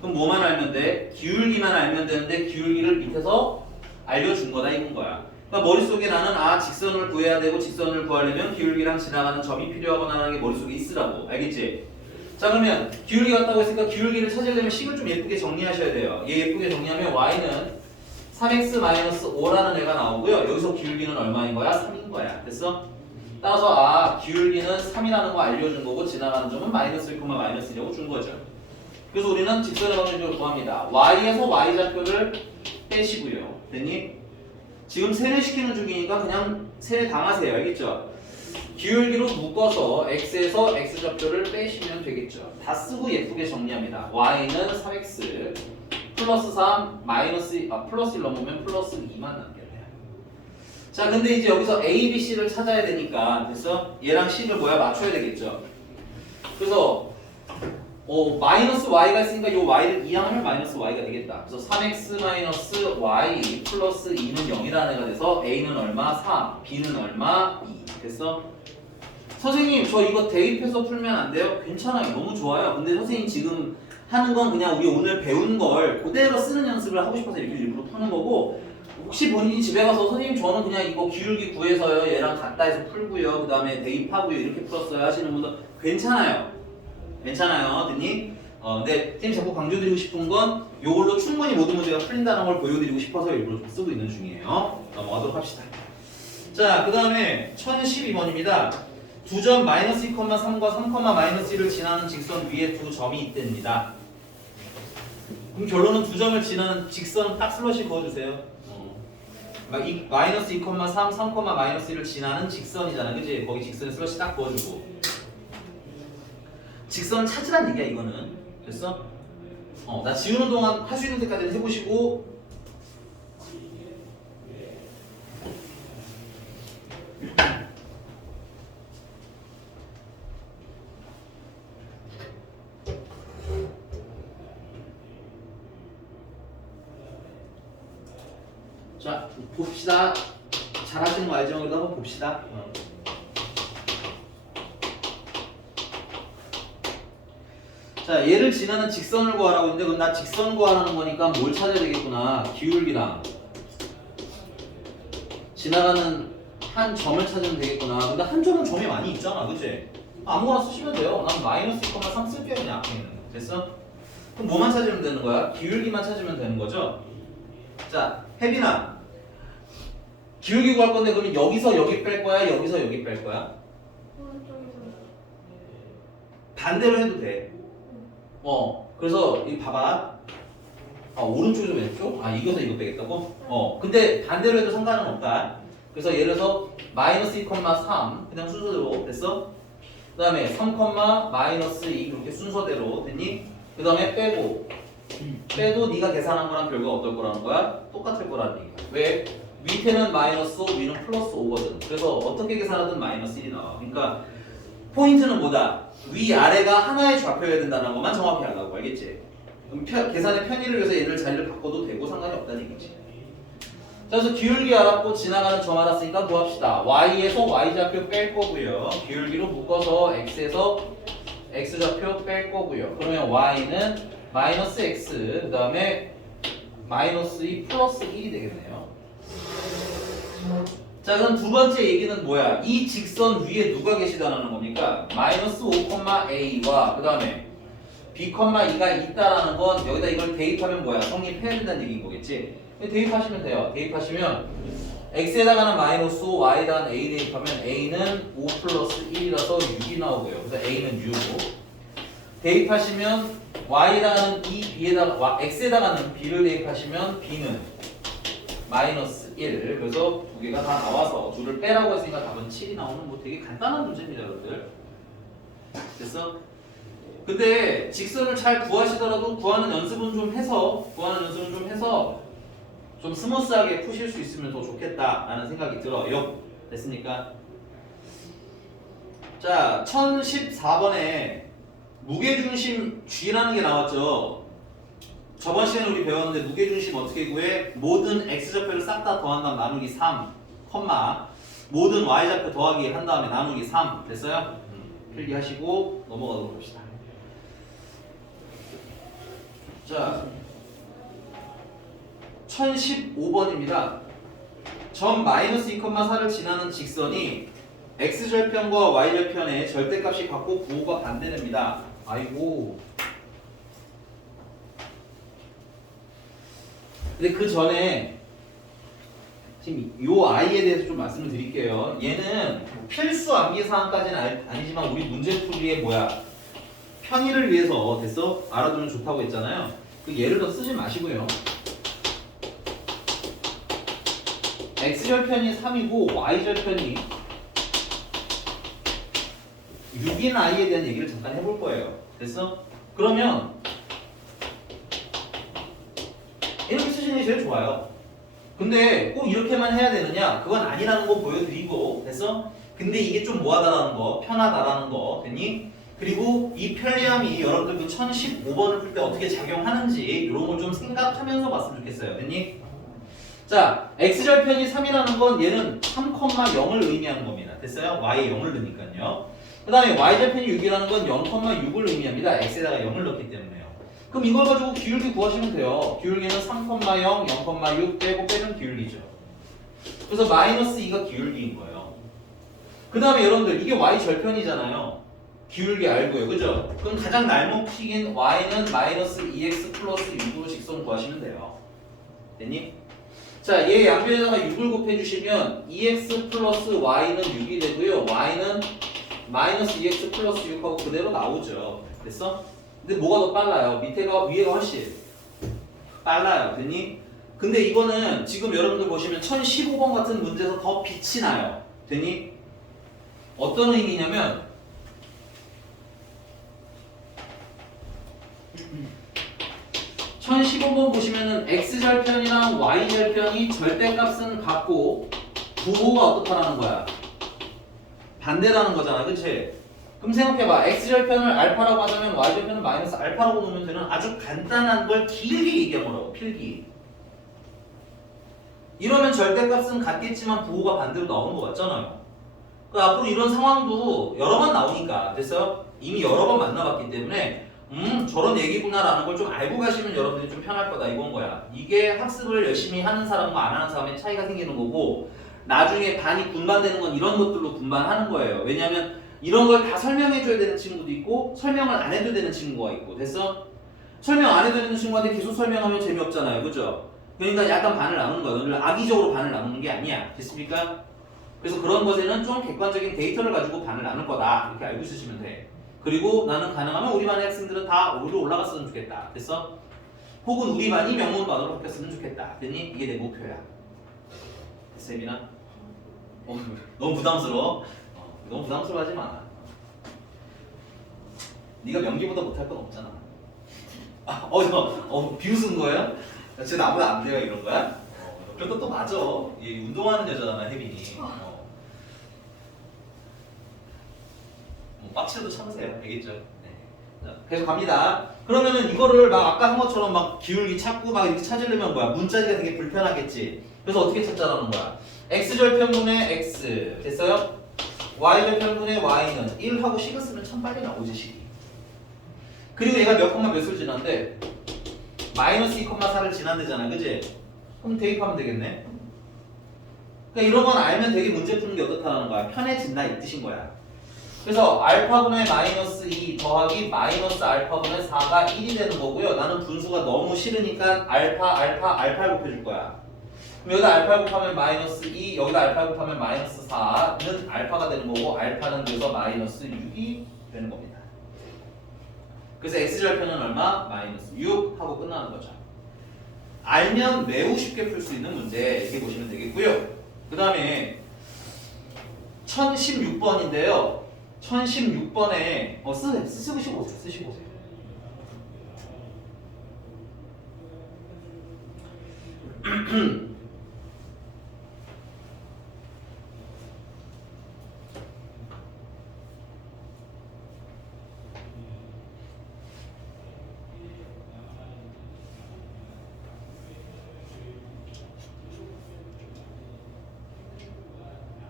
그럼 뭐만 알면 돼? 기울기만 알면 되는데 기울기를 밑에서 알려준 거다 이건 거야. 그러니까 머릿속에 나는 직선을 구해야 되고 직선을 구하려면 기울기랑 지나가는 점이 필요하구나라는 게 머릿속에 있으라고. 알겠지? 자 그러면 기울기 같다고 했으니까 기울기를 찾으려면 식을 좀 예쁘게 정리하셔야 돼요. 얘 예쁘게 정리하면 y는 3x-5라는 애가 나오고요. 여기서 기울기는 얼마인 거야? 3인 거야. 됐어? 따라서 기울기는 3이라는 거 알려준 거고 지나가는 점은 마이너스 1, 마이너스 1이라고 준 거죠. 그래서 우리는 직선의 방정식을 구합니다. y에서 y좌표를 빼시고요. 됐니? 지금 세뇌시키는 중이니까 그냥 세뇌 당하세요. 알겠죠? 기울기로 묶어서 x에서 x좌표를 빼시면 되겠죠. 다 쓰고 예쁘게 정리합니다. y는 3x 플러스 3 마이너스 플러스 1 넘으면 플러스 2만 남겨요. 자, 근데 이제 여기서 a, b, c를 찾아야 되니까 됐어? 얘랑 c를 뭐야? 맞춰야 되겠죠. 그래서 마이너스 y가 있으니까 요 y를 이항하면 마이너스 y가 되겠다. 그래서 3x 마이너스 y 플러스 2는 0이라는 애가 돼서 a는 얼마? 3, b는 얼마? 2. 됐어? 선생님 저 이거 대입해서 풀면 안 돼요? 괜찮아요. 너무 좋아요. 근데 선생님 지금 하는 건 그냥 우리 오늘 배운 걸 그대로 쓰는 연습을 하고 싶어서 이렇게 일부러 푸는 거고, 혹시 본인이 집에 가서 선생님 저는 그냥 이거 기울기 구해서요 얘랑 같다 해서 풀고요 그 다음에 대입하고요 이렇게 풀었어요 하시는 분들 괜찮아요. 괜찮아요. 됐니? 근데 선생님 자꾸 강조드리고 싶은 건 이걸로 충분히 모든 문제가 풀린다는 걸 보여드리고 싶어서 일부러 좀 쓰고 있는 중이에요. 넘어가도록 합시다. 자, 그 다음에 1012번입니다. 두 점 마이너스 2,3과 3, 마이너스 1을 지나는 직선 위에 두 점이 있답니다. 그럼 결론은 두 점을 지나는 직선 딱 슬러시 그어주세요. 마이너스 2,3, 3, 마이너스 1을 지나는 직선이잖아. 그치? 거기 직선에 슬러시 딱 그어주고. 직선 찾으란 얘기야 이거는. 됐어? 나 지우는 동안 할 수 있는 데까지는 해보시고. 자, 봅시다. 잘하시는 거 알죠? 그래도 한번 봅시다. 자, 얘를 지나는 직선을 구하라고 했는데 그럼 나 직선 구하라는 거니까 뭘 찾아야 되겠구나. 기울기랑 지나가는 한 점을 찾으면 되겠구나. 근데 한 점은 점이 많이 있잖아. 그치? 아무거나 쓰시면 돼요. 난 마이너스 2,3 쓸게요. 그냥 앞에는. 됐어? 그럼 뭐만 찾으면 되는 거야? 기울기만 찾으면 되는 거죠? 자, 혜빈아, 기울기 구할 건데 그러면 여기서 여기 뺄 거야? 여기서 여기 뺄 거야? 반대로 해도 돼. 그래서 이 봐봐. 오른쪽에서 왼쪽? 이거서 이거 빼겠다고? 근데 반대로 해도 상관은 없다. 그래서 예를 들어서 마이너스 2,3 그냥 순서대로 됐어? 그 다음에 3, 마이너스 2 이렇게 순서대로 됐니? 그 다음에 빼도 네가 계산한 거랑 결과가 어떨 거라는 거야? 똑같을 거라는 얘기야. 왜? 밑에는 마이너스 5, 위는 플러스 5거든. 그래서 어떻게 계산하든 마이너스 1이 나와. 그러니까 포인트는 뭐다? 위, 아래가 하나의 좌표여야 된다는 것만 정확히 알라고. 알겠지? 그럼 계산의 편의를 위해서 얘를 자리를 바꿔도 되고 상관이 없다는 얘기지. 자, 그래서 기울기 알았고 지나가는 점 알았으니까 뭐 합시다. y에서 y좌표 뺄 거고요. 기울기로 묶어서 x에서 x좌표 뺄 거고요. 그러면 y는 마이너스 x 그 다음에 마이너스 2 플러스 1이 되겠네요. 자, 그럼 두 번째 얘기는 뭐야? 이 직선 위에 누가 계시다는 겁니까? 마이너스 5,a와 그 다음에 b,2가 있다라는 건 여기다 이걸 대입하면 뭐야? 성립해야 된다는 얘기인 거겠지? 대입하시면 돼요. 대입하시면 x에다가는 마이너스 5, y에다가는 a 대입하면 a는 5 플러스 1이라서 6이 나오고요. 그래서 a는 6. 대입하시면 y에다가는 2, b에다가 x에다가는 b를 대입하시면 b는 마이너스 1. 그래서 두 개가 다 나와서 둘을 빼라고 했으니까 답은 7이 나오는 뭐 되게 간단한 문제입니다, 여러분들. 됐어? 근데 직선을 잘 구하시더라도 구하는 연습은 좀 해서 좀 스무스하게 푸실 수 있으면 더 좋겠다라는 생각이 들어요. 됐습니까? 자, 1014번에 무게중심 G라는 게 나왔죠. 저번 시간에 우리 배웠는데 무게중심 어떻게 구해? 모든 X좌표를 싹 다 더한 다음 나누기 3, 모든 Y좌표 더하기 한 다음에 나누기 3. 됐어요? 필기하시고 넘어가도록 합시다. 자, 1015번입니다. 점 마이너스 2,4를 지나는 직선이 X절편과 Y절편의 절대값이 같고 부호가 반대됩니다. 아이고. 근데 그 전에 지금 요 I에 대해서 좀 말씀을 드릴게요. 얘는 필수 암기사항까지는 아니지만 우리 문제풀이에 뭐야? 편의를 위해서 됐어? 알아두면 좋다고 했잖아요. 그 예를 더 쓰지 마시고요. x절편이 3이고 y절편이 6인 i에 대한 얘기를 잠깐 해볼 거예요. 됐어? 그러면 이렇게 쓰시는 게 제일 좋아요. 근데 꼭 이렇게만 해야 되느냐? 그건 아니라는 거 보여드리고 됐어? 근데 이게 좀 뭐하다라는 거, 편하다라는 거 됐니? 그리고 이 편리함이 여러분들 그 1015번을 풀 때 어떻게 작용하는지 이런 걸 좀 생각하면서 봤으면 좋겠어요. 됐니? 자, x절편이 3이라는 건 얘는 3,0을 의미하는 겁니다. 됐어요? y에 0을 넣으니까요. 그 다음에 y절편이 6이라는 건 0,6을 의미합니다. x에다가 0을 넣기 때문에요. 그럼 이걸 가지고 기울기 구하시면 돼요. 기울기는 3,0, 0,6 빼고 빼면 기울기죠. 그래서 마이너스 2가 기울기인 거예요. 그 다음에 여러분들 이게 y절편이잖아요. 기울기 알고요. 그죠? 그럼 가장 날목식인 y는 마이너스 2x 플러스 6으로 직선 구하시면 돼요. 됐니? 자, 얘 양변에다가 6을 곱해주시면 2x 플러스 y는 6이 되고요. y는 마이너스 2x 플러스 6하고 그대로 나오죠. 됐어? 근데 뭐가 더 빨라요? 밑에가 위에가 훨씬 빨라요. 됐니? 근데 이거는 지금 여러분들 보시면 1015번 같은 문제에서 더 빛이 나요. 됐니? 어떤 의미냐면 1015번 보시면은 x절편이랑 y절편이 절대값은 같고 부호가 어떻다라는 거야? 반대라는 거잖아. 그치? 그럼 생각해봐. x절편을 알파라고 하자면 y절편을 마이너스 알파라고 놓으면 되는 아주 간단한 걸 길게 얘기한 거라고. 필기. 이러면 절대값은 같겠지만 부호가 반대로 나오는 거 같잖아요. 그 앞으로 이런 상황도 여러 번 나오니까 됐어요? 이미 여러 번 만나봤기 때문에 저런 얘기구나라는 걸 좀 알고 가시면 여러분들이 좀 편할 거다 이건 거야. 이게 학습을 열심히 하는 사람과 안 하는 사람의 차이가 생기는 거고 나중에 반이 분반되는 건 이런 것들로 분반하는 거예요. 왜냐하면 이런 걸 다 설명해줘야 되는 친구도 있고 설명을 안 해도 되는 친구가 있고 됐어? 설명 안 해도 되는 친구한테 계속 설명하면 재미없잖아요. 그죠? 그러니까 약간 반을 나누는 거야. 너는 악의적으로 반을 나누는 게 아니야. 됐습니까? 그래서 그런 것에는 좀 객관적인 데이터를 가지고 반을 나눌 거다. 이렇게 알고 있으시면 돼. 그리고 나는 가능하면 우리 반의 학생들은 다 위로 올라갔으면 좋겠다. 됐어? 혹은 우리 반이 명문반으로 바뀌었으면 좋겠다. 됐니? 이게 내 목표야. 세미나? 너무 부담스러워? 너무 부담스러워하지 마. 네가 명기보다 못할 건 없잖아. 비웃은 거예요? 쟤 나보다 안 돼요 이런 거야? 그것도 또 맞아. 얘 운동하는 여자잖아 혜빈이. 빡치도 참으세요. 알겠죠? 네. 자, 계속 갑니다. 그러면은 이거를 막 아까 한 것처럼 막 기울기 찾고 막 이렇게 찾으려면 뭐야? 문자리가 되게 불편하겠지. 그래서 어떻게 찾자라는 거야? x절편분의 x 됐어요? y절편분의 y는 1하고 식을 쓰면 참 빨리 나오지 식이. 그리고 얘가 몇 콤마 몇을 지난데 마이너스 2,4를 지난대잖아. 그지? 그럼 대입하면 되겠네. 그러니까 이런 건 알면 되게 문제 푸는 게 어떻다는 거야? 편해진다 이 뜻인 거야. 그래서 알파분의 마이너스 2 더하기 마이너스 알파분의 4가 1이 되는 거고요. 나는 분수가 너무 싫으니까 알파 곱해줄 거야. 그럼 여기다 알파 곱하면 마이너스 2, 여기다 알파 곱하면 마이너스 4는 알파가 되는 거고 알파는 그래서 마이너스 6이 되는 겁니다. 그래서 x절편은 얼마? 마이너스 6 하고 끝나는 거죠. 알면 매우 쉽게 풀 수 있는 문제 이렇게 보시면 되겠고요. 그 다음에 1016번인데요. 1016번에 쓰시고 오세요.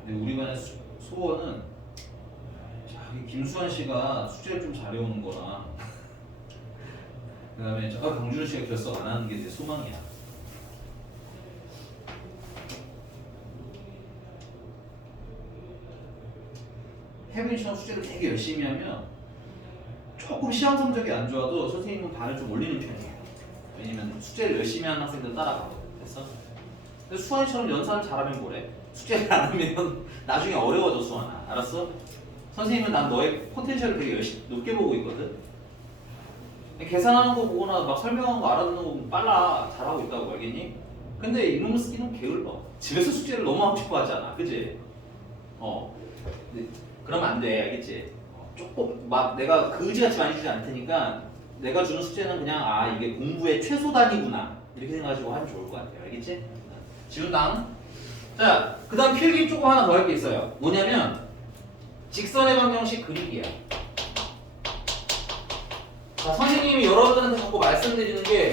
근데 우리 반의 소원은 김수환 씨가 숙제를 좀 잘해오는 거랑 그 다음에 강준호 씨가 결석 안 하는 게 내 소망이야. 혜빈 씨랑 숙제를 되게 열심히 하면 조금 시험 성적이 안 좋아도 선생님은 반을 좀 올리는 편이에요. 왜냐면 숙제를 열심히 하는 학생들 따라가거든. 됐어? 근데 수환이처럼 연산을 잘하면 뭐래? 숙제를 안 하면 나중에 어려워져 수환아. 알았어? 선생님은 난 너의 포텐셜을 되게 높게 보고 있거든. 계산하는 거 보거나 막 설명하는 거 알아듣는 거 보면 빨라. 잘하고 있다고 알겠니? 근데 이놈을 쓰기는 게을러. 집에서 숙제를 너무 하고 싶어 하잖아. 그치? 근데 그러면 안 돼. 알겠지? 조금 막 내가 그지같이 많이 주지 않을 테니까 내가 주는 숙제는 그냥 이게 공부의 최소 단위구나. 이렇게 생각하시고 하면 좋을 것 같아요. 알겠지? 지운당. 자, 그 다음 필기 조금 하나 더 할 게 있어요. 뭐냐면 직선의 방정식 그리기야. 자, 선생님이 여러분들한테 자꾸 말씀드리는 게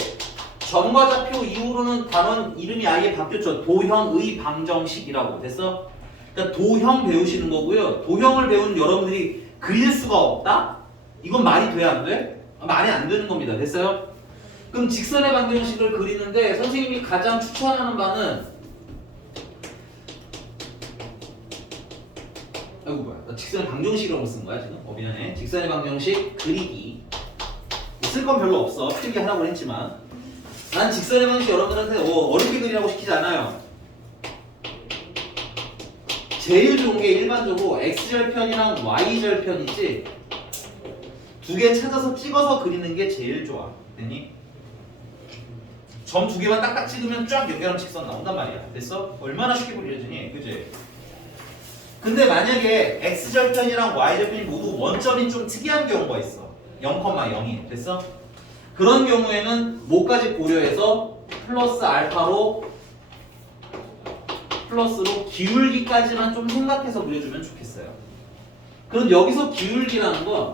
점과 좌표 이후로는 단원 이름이 아예 바뀌었죠. 도형의 방정식이라고. 됐어? 그러니까 도형 배우시는 거고요. 도형을 배우는 여러분들이 그릴 수가 없다? 이건 말이 돼, 안 돼? 말이 안 되는 겁니다. 됐어요? 그럼 직선의 방정식을 그리는데 선생님이 가장 추천하는 바는 아이고 뭐야, 나 직선의 방정식이라고 쓴 거야 지금? 미안해. 직선의 방정식 그리기. 쓸 건 별로 없어. 필기 하라고 했지만 난 직선의 방정식 여러분들한테 어렵게 그리라고 시키지 않아요. 제일 좋은 게 일반적으로 x절편이랑 y절편 있지? 두 개 찾아서 찍어서 그리는 게 제일 좋아. 됐니? 점 두 개만 딱딱 찍으면 쫙 연결하면 직선 나온단 말이야. 됐어? 얼마나 쉽게 그려지니? 그치? 근데 만약에 x절편이랑 y절편이 모두 원점이 좀 특이한 경우가 있어. 0,0이. 됐어? 그런 경우에는 뭐까지 고려해서 플러스로 기울기까지만 좀 생각해서 그려주면 좋겠어요. 그럼 여기서 기울기라는 건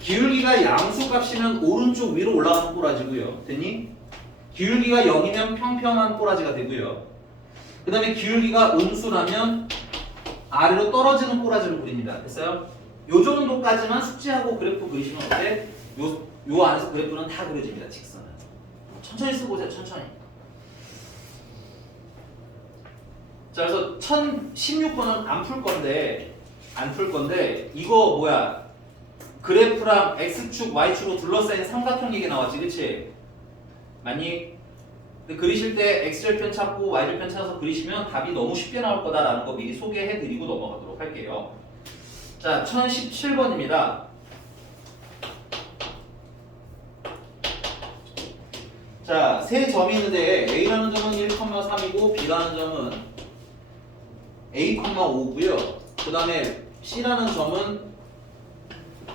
기울기가 양수값이면 오른쪽 위로 올라가는 꼬라지고요. 됐니? 기울기가 0이면 평평한 꼬라지가 되고요. 그 다음에 기울기가 음수라면 아래로 떨어지는 꼬라지를 그립니다. 됐어요? 요 정도까지만 숙지하고 그래프 그리시면 어때? 요 안에서 그래프는 다 그려집니다. 직선은. 천천히 쓰고 보세요. 천천히. 자, 그래서 1016번은 안 풀 건데 이거 뭐야? 그래프랑 x축, y축으로 둘러싸인 삼각형 얘기 나왔지, 그치? 맞니? 근데 그리실 때 x절편 찾고 y절편 찾아서 그리시면 답이 너무 쉽게 나올 거다라는 거 미리 소개해드리고 넘어가도록 할게요. 자, 1017번입니다. 자, 세 점이 있는데 a라는 점은 1,3이고 b라는 점은 a,5고요. 그 다음에 c라는 점은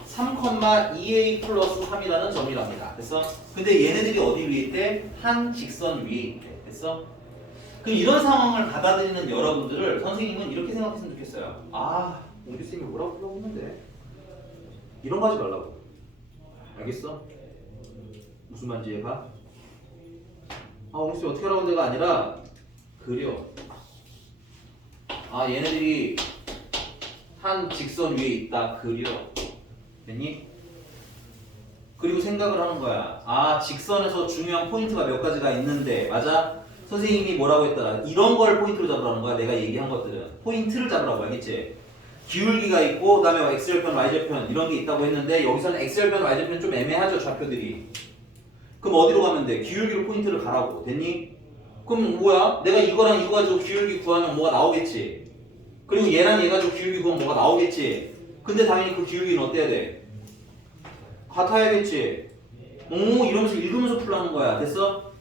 3,2a 플러스 3이라는 점이랍니다. 됐어? 근데 얘네들이 어디 위에 있대? 한 직선 위에 있대. 됐어? 그럼 이런 상황을 받아들이는 여러분들을 선생님은 이렇게 생각했으면 좋겠어요. 우리 쌤이 뭐라고 하려고 했는데 이런 거 하지 말라고. 알겠어? 무슨 말인지 이해가? 우리 쌤 어떻게 하라고 내가 아니라 그려. 얘네들이 한 직선 위에 있다. 그려. 됐니? 그리고 생각을 하는 거야. 직선에서 중요한 포인트가 몇 가지가 있는데, 맞아? 선생님이 뭐라고 했더라? 이런 걸 포인트로 잡으라는 거야. 내가 얘기한 것들은 포인트를 잡으라고 알겠지? 기울기가 있고, 그 다음에 x절편, y절편 이런 게 있다고 했는데 여기서는 x절편, y절편 좀 애매하죠, 좌표들이. 그럼 어디로 가면 돼? 기울기로 포인트를 가라고. 됐니? 그럼 뭐야? 내가 이거랑 이거 가지고 기울기 구하면 뭐가 나오겠지? 그리고 얘랑 얘 가지고 기울기 구하면 뭐가 나오겠지? 근데 당연히 그 기울기는 어때야 돼? 같아야겠지? 이러면서 읽으면서 풀라는 거야. 됐어?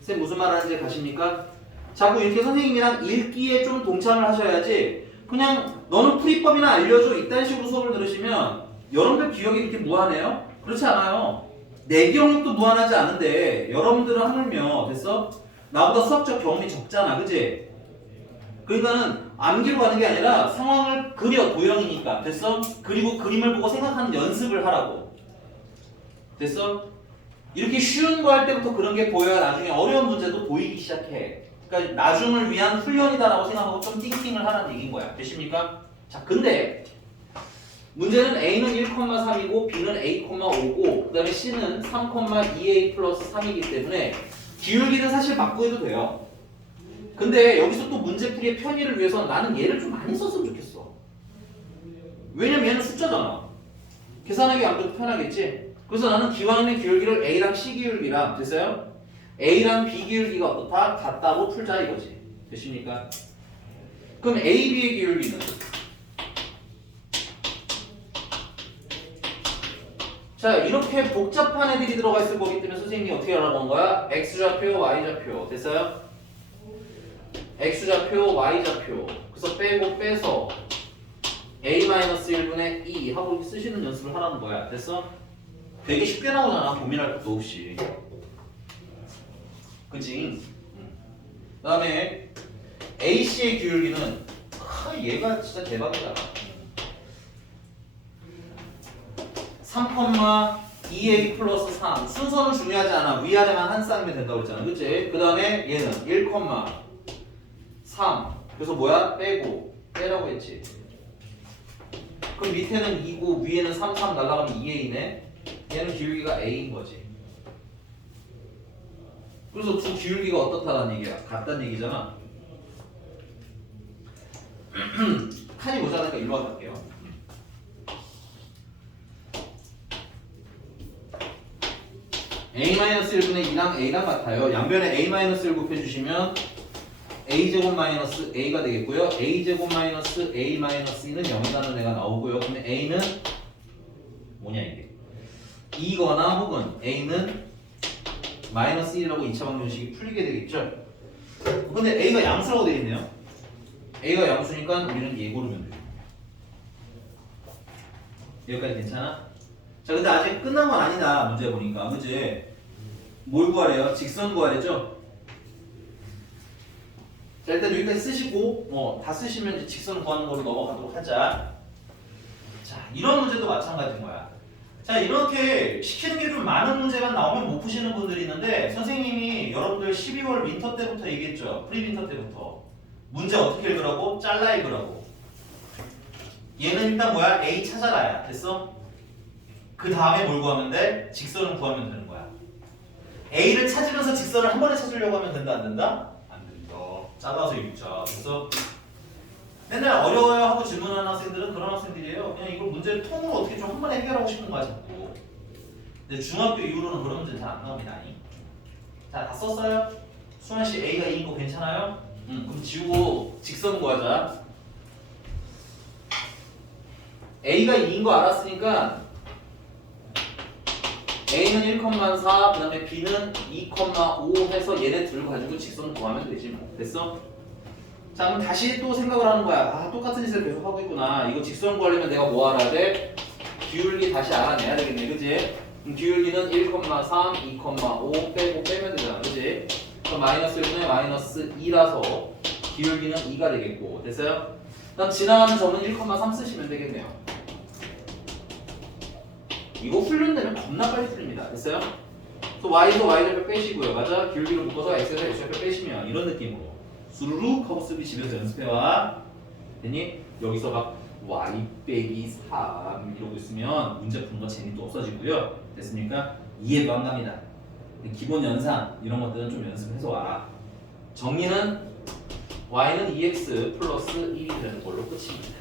쌤 무슨 말 하는지 가십니까? 자꾸 이렇게 선생님이랑 읽기에 좀 동참을 하셔야지 그냥 너는 풀이법이나 알려줘 이딴 식으로 수업을 들으시면 여러분들 기억이 이렇게 무한해요? 그렇지 않아요. 내 기억력도 무한하지 않은데 여러분들은 하물며 됐어? 나보다 수학적 경험이 적잖아. 그치? 그러니까는 암기로 가는 게 아니라 상황을 그려. 도형이니까. 됐어? 그리고 그림을 보고 생각하는 연습을 하라고. 됐어? 이렇게 쉬운 거 할 때부터 그런 게 보여야 나중에 어려운 문제도 보이기 시작해. 그러니까 나중을 위한 훈련이다라고 생각하고 좀 띵띵을 하라는 얘기인 거야. 되십니까? 자, 근데 문제는 A는 1,3이고 B는 A,5고 그 다음에 C는 3,2A 플러스 3이기 때문에 기울기는 사실 바꾸어도 돼요. 근데 여기서 또 문제풀이의 편의를 위해서 나는 얘를 좀 많이 썼으면 좋겠어. 왜냐면 얘는 숫자잖아. 계산하기 아무래도 편하겠지? 그래서 나는 기왕이면 기울기를 A랑 C 기울기랑 됐어요? A랑 B 기울기가 어떻다? 같다고 풀자 이거지. 되십니까? 그럼 A, B의 기울기는 자, 이렇게 복잡한 애들이 들어가 있을 거기 때문에 선생님이 어떻게 하라고 한 거야? x좌표, y좌표. 됐어요? x좌표, y좌표. 그래서 빼고 빼서 a-1분의 2 하고 이렇게 쓰시는 연습을 하라는 거야. 됐어? 되게 쉽게 나오잖아. 고민할 것도 없이. 그치? 그 다음에 AC의 기울기는 얘가 진짜 대박이다. 3,2a 플러스 3. 순서는 중요하지 않아. 위아래만 한 쌍이면 된다고 했잖아. 그치? 그 다음에 얘는 1,3. 그래서 뭐야? 빼라고 했지. 그럼 밑에는 2고 위에는 3, 3 날라가면 2a네. 얘는 기울기가 a인 거지. 그래서 두 기울기가 어떻다는 얘기야? 같다는 얘기잖아. 칸이 모자라니까 일로 와서 할게요. a-1분의 2랑 a랑 같아요. 양변에 a-1을 곱해주시면 a제곱 마이너스 a가 되겠고요. a제곱 마이너스 a 마이너스 2는 0이라는 애가 나오고요. 근데 a는 뭐냐 이게? 2거나 혹은 a는 마이너스 1이라고 2차 방정식이 풀리게 되겠죠. 근데 a가 양수라고 되어있네요. a가 양수니까 우리는 얘 고르면 돼요. 여기까지 괜찮아? 자, 근데 아직 끝난 건 아니다. 문제 보니까. 그치? 뭘 구하래요? 직선 구하래죠? 자, 일단 여기까지 쓰시고 다 쓰시면 이제 직선 구하는 걸로 넘어가도록 하자. 자, 이런 문제도 마찬가지인 거야. 자, 이렇게 시키는 게 좀 많은 문제만 나오면 못 푸시는 분들이 있는데 선생님이 여러분들 12월 윈터 때부터 얘기했죠. 프리윈터 때부터. 문제 어떻게 읽으라고? 잘라 읽으라고. 얘는 일단 뭐야? A 찾아라야. 됐어? 그 다음에 뭘 구하면 돼? 직선을 구하면 되는 거야. A를 찾으면서 직선을 한 번에 찾으려고 하면 된다, 안 된다? 안 된다. 잘라서 읽자. 그래서 맨날 어려워요 하고 질문하는 학생들은 그런 학생들이에요. 그냥 이걸 문제를 통으로 어떻게 좀 한 번에 해결하고 싶은 거야, 자꾸. 근데 중학교 이후로는 그런 문제 잘 안 나옵니다. 자, 다 썼어요? 수환 씨 A가 2인 거 괜찮아요? 그럼 지우고 직선 구하자. A가 2인 거 알았으니까 A는 1,4, 그 다음에 B는 2,5 해서 얘네 둘 가지고 직선 구하면 되지 뭐. 됐어? 자, 그럼 다시 또 생각을 하는 거야. 똑같은 짓을 계속 하고 있구나. 이거 직선 구하려면 내가 뭐 알아야 돼? 기울기 다시 알아내야 되겠네. 그치? 그럼 기울기는 1,3, 2,5 빼고 빼면 되잖아. 그치? 그럼 마이너스 1분의 마이너스 2라서 기울기는 2가 되겠고. 됐어요? 그럼 지나가는 점은 1,3 쓰시면 되겠네요. 이거 훈련되면 겁나 빨리 풀립니다. 됐어요? 또 y도 y좌표 빼시고요. 맞아? 기울기를 묶어서 x에서 x좌표 빼시면 이런 느낌으로 수루룩 하고 쓰기 집에서 연습해와. 됐니? 여기서 막 y 빼기 3 이러고 있으면 문제 푸는 거 재미도 없어지고요. 됐습니까? 이해도 안 갑니다. 기본 연산 이런 것들은 좀 연습해서 와. 정리는 y는 2x 플러스 1이 되는 걸로 끝입니다.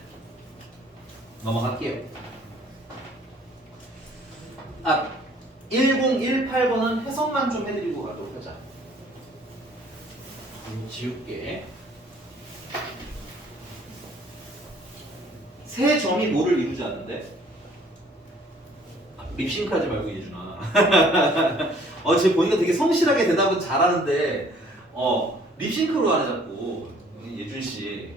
넘어갈게요. 1018번은 해석만 좀 해드리고 가도록 하자. 지울게. 세 점이 뭐를 이루지 않는데? 립싱크하지 말고 예준아. 지금 보니까 되게 성실하게 대답은 잘하는데 립싱크로 하네 자꾸 예준 씨.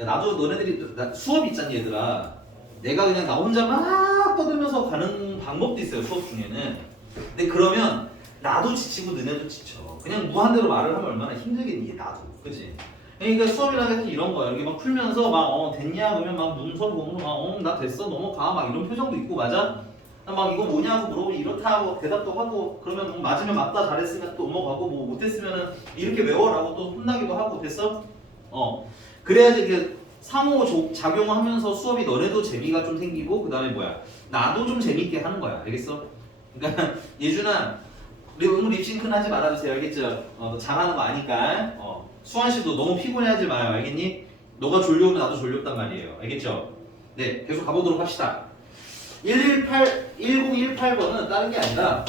야, 나도 너네들이 수업 있잖니 얘들아. 내가 그냥 나 혼자 막 떠들면서 가는 방법도 있어요 수업 중에는. 근데 그러면 나도 지치고 너네도 지쳐. 그냥 무한대로 말을 하면 얼마나 힘들겠니 나도. 그치? 그러니까 수업이라는 게 사실 이런 거야. 이렇게 막 풀면서 막 됐냐 그러면 막 문서 보면서 막 나 됐어 넘어가 막 이런 표정도 있고. 맞아? 막 이거 뭐냐고 물어보면 이렇다 하고 대답도 하고 그러면 뭐 맞으면 맞다 잘했으니까 또 넘어가고 뭐 못했으면은 이렇게 외워라고 또 혼나기도 하고. 됐어? 그래야지 이게 상호 작용하면서 수업이 너네도 재미가 좀 생기고 그 다음에 뭐야 나도 좀 재밌게 하는 거야. 알겠어? 그러니까 예준아 너무 립싱크는 하지 말아주세요. 알겠죠? 너 잘하는 거 아니까. 수환 씨도 너무 피곤해하지 마요. 알겠니? 너가 졸려오면 나도 졸렸단 말이에요. 알겠죠? 네, 계속 가보도록 합시다. 1018번은 다른 게 아니라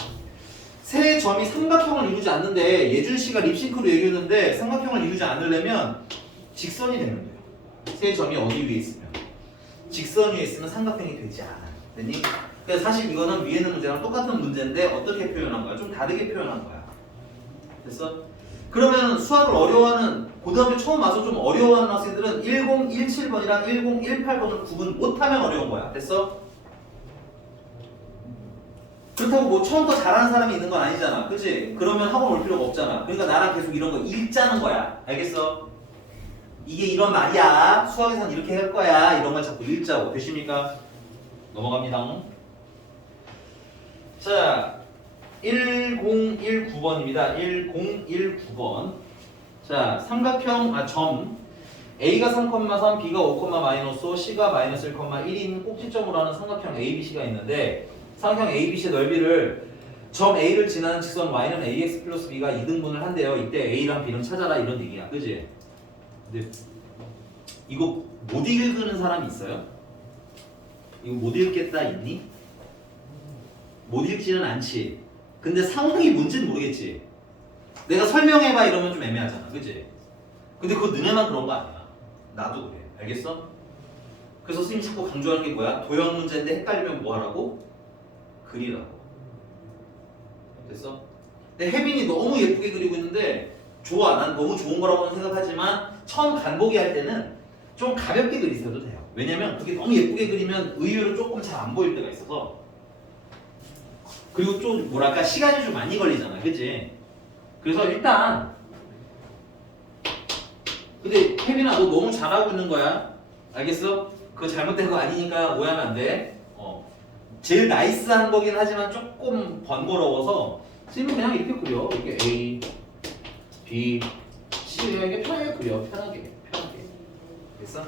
세 점이 삼각형을 이루지 않는데 예준 씨가 립싱크로 얘기했는데 삼각형을 이루지 않으려면 직선이 되는 거예요. 세 점이 어디 위에 있으면 직선 위에 있으면 삼각형이 되지 않아. 됐니? 그래서 사실 이거는 위에 있는 문제랑 똑같은 문제인데 어떻게 표현한 거야? 좀 다르게 표현한 거야. 됐어? 그러면 수학을 어려워하는 고등학교 처음 와서 좀 어려워하는 학생들은 1017번이랑 1018번을 구분 못하면 어려운 거야. 됐어? 그렇다고 뭐 처음부터 잘하는 사람이 있는 건 아니잖아. 그치? 그러면 학원 올 필요가 없잖아. 그러니까 나랑 계속 이런 거 읽자는 거야. 알겠어? 이게 이런 말이야. 수학에선 이렇게 할 거야. 이런 걸 자꾸 읽자고. 되십니까? 넘어갑니다. 자, 1019번입니다. 1019번. 자, 점 A가 3,3, B가 5,-5, C가 -1, 1인 꼭지점으로 하는 삼각형 ABC가 있는데 삼각형 ABC의 넓이를 점 A를 지나는 직선 Y는 AX 플러스 B가 2등분을 한대요. 이때 A랑 B는 찾아라 이런 얘기야. 그지? 근데 이거 못 읽는 사람이 있어요? 이거 못 읽겠다 있니? 못 읽지는 않지. 근데 상황이 뭔지는 모르겠지. 내가 설명해봐 이러면 좀 애매하잖아. 그치? 근데 그거 너네만 그런 거 아니야. 나도 그래. 알겠어? 그래서 선생님이 자꾸 강조하는 게 뭐야? 도형 문제인데 헷갈리면 뭐 하라고? 그리라고. 됐어? 근데 혜빈이 너무 예쁘게 그리고 있는데 좋아. 난 너무 좋은 거라고는 생각하지만 처음 간보기 할 때는 좀 가볍게 그리셔도 돼요. 왜냐면 그게 너무 예쁘게 그리면 의외로 조금 잘 안 보일 때가 있어서 그리고 좀 뭐랄까 시간이 좀 많이 걸리잖아. 그치? 그래서 일단 근데 혜빈아 너 너무 잘하고 있는 거야. 알겠어? 그거 잘못된 거 아니니까 오해하면 안 돼. 제일 나이스한 거긴 하지만 조금 번거로워서 선생님은 그냥 이렇게 그려. 이렇게 A, B, C 이렇게 편하게 그려. 편하게. 됐어?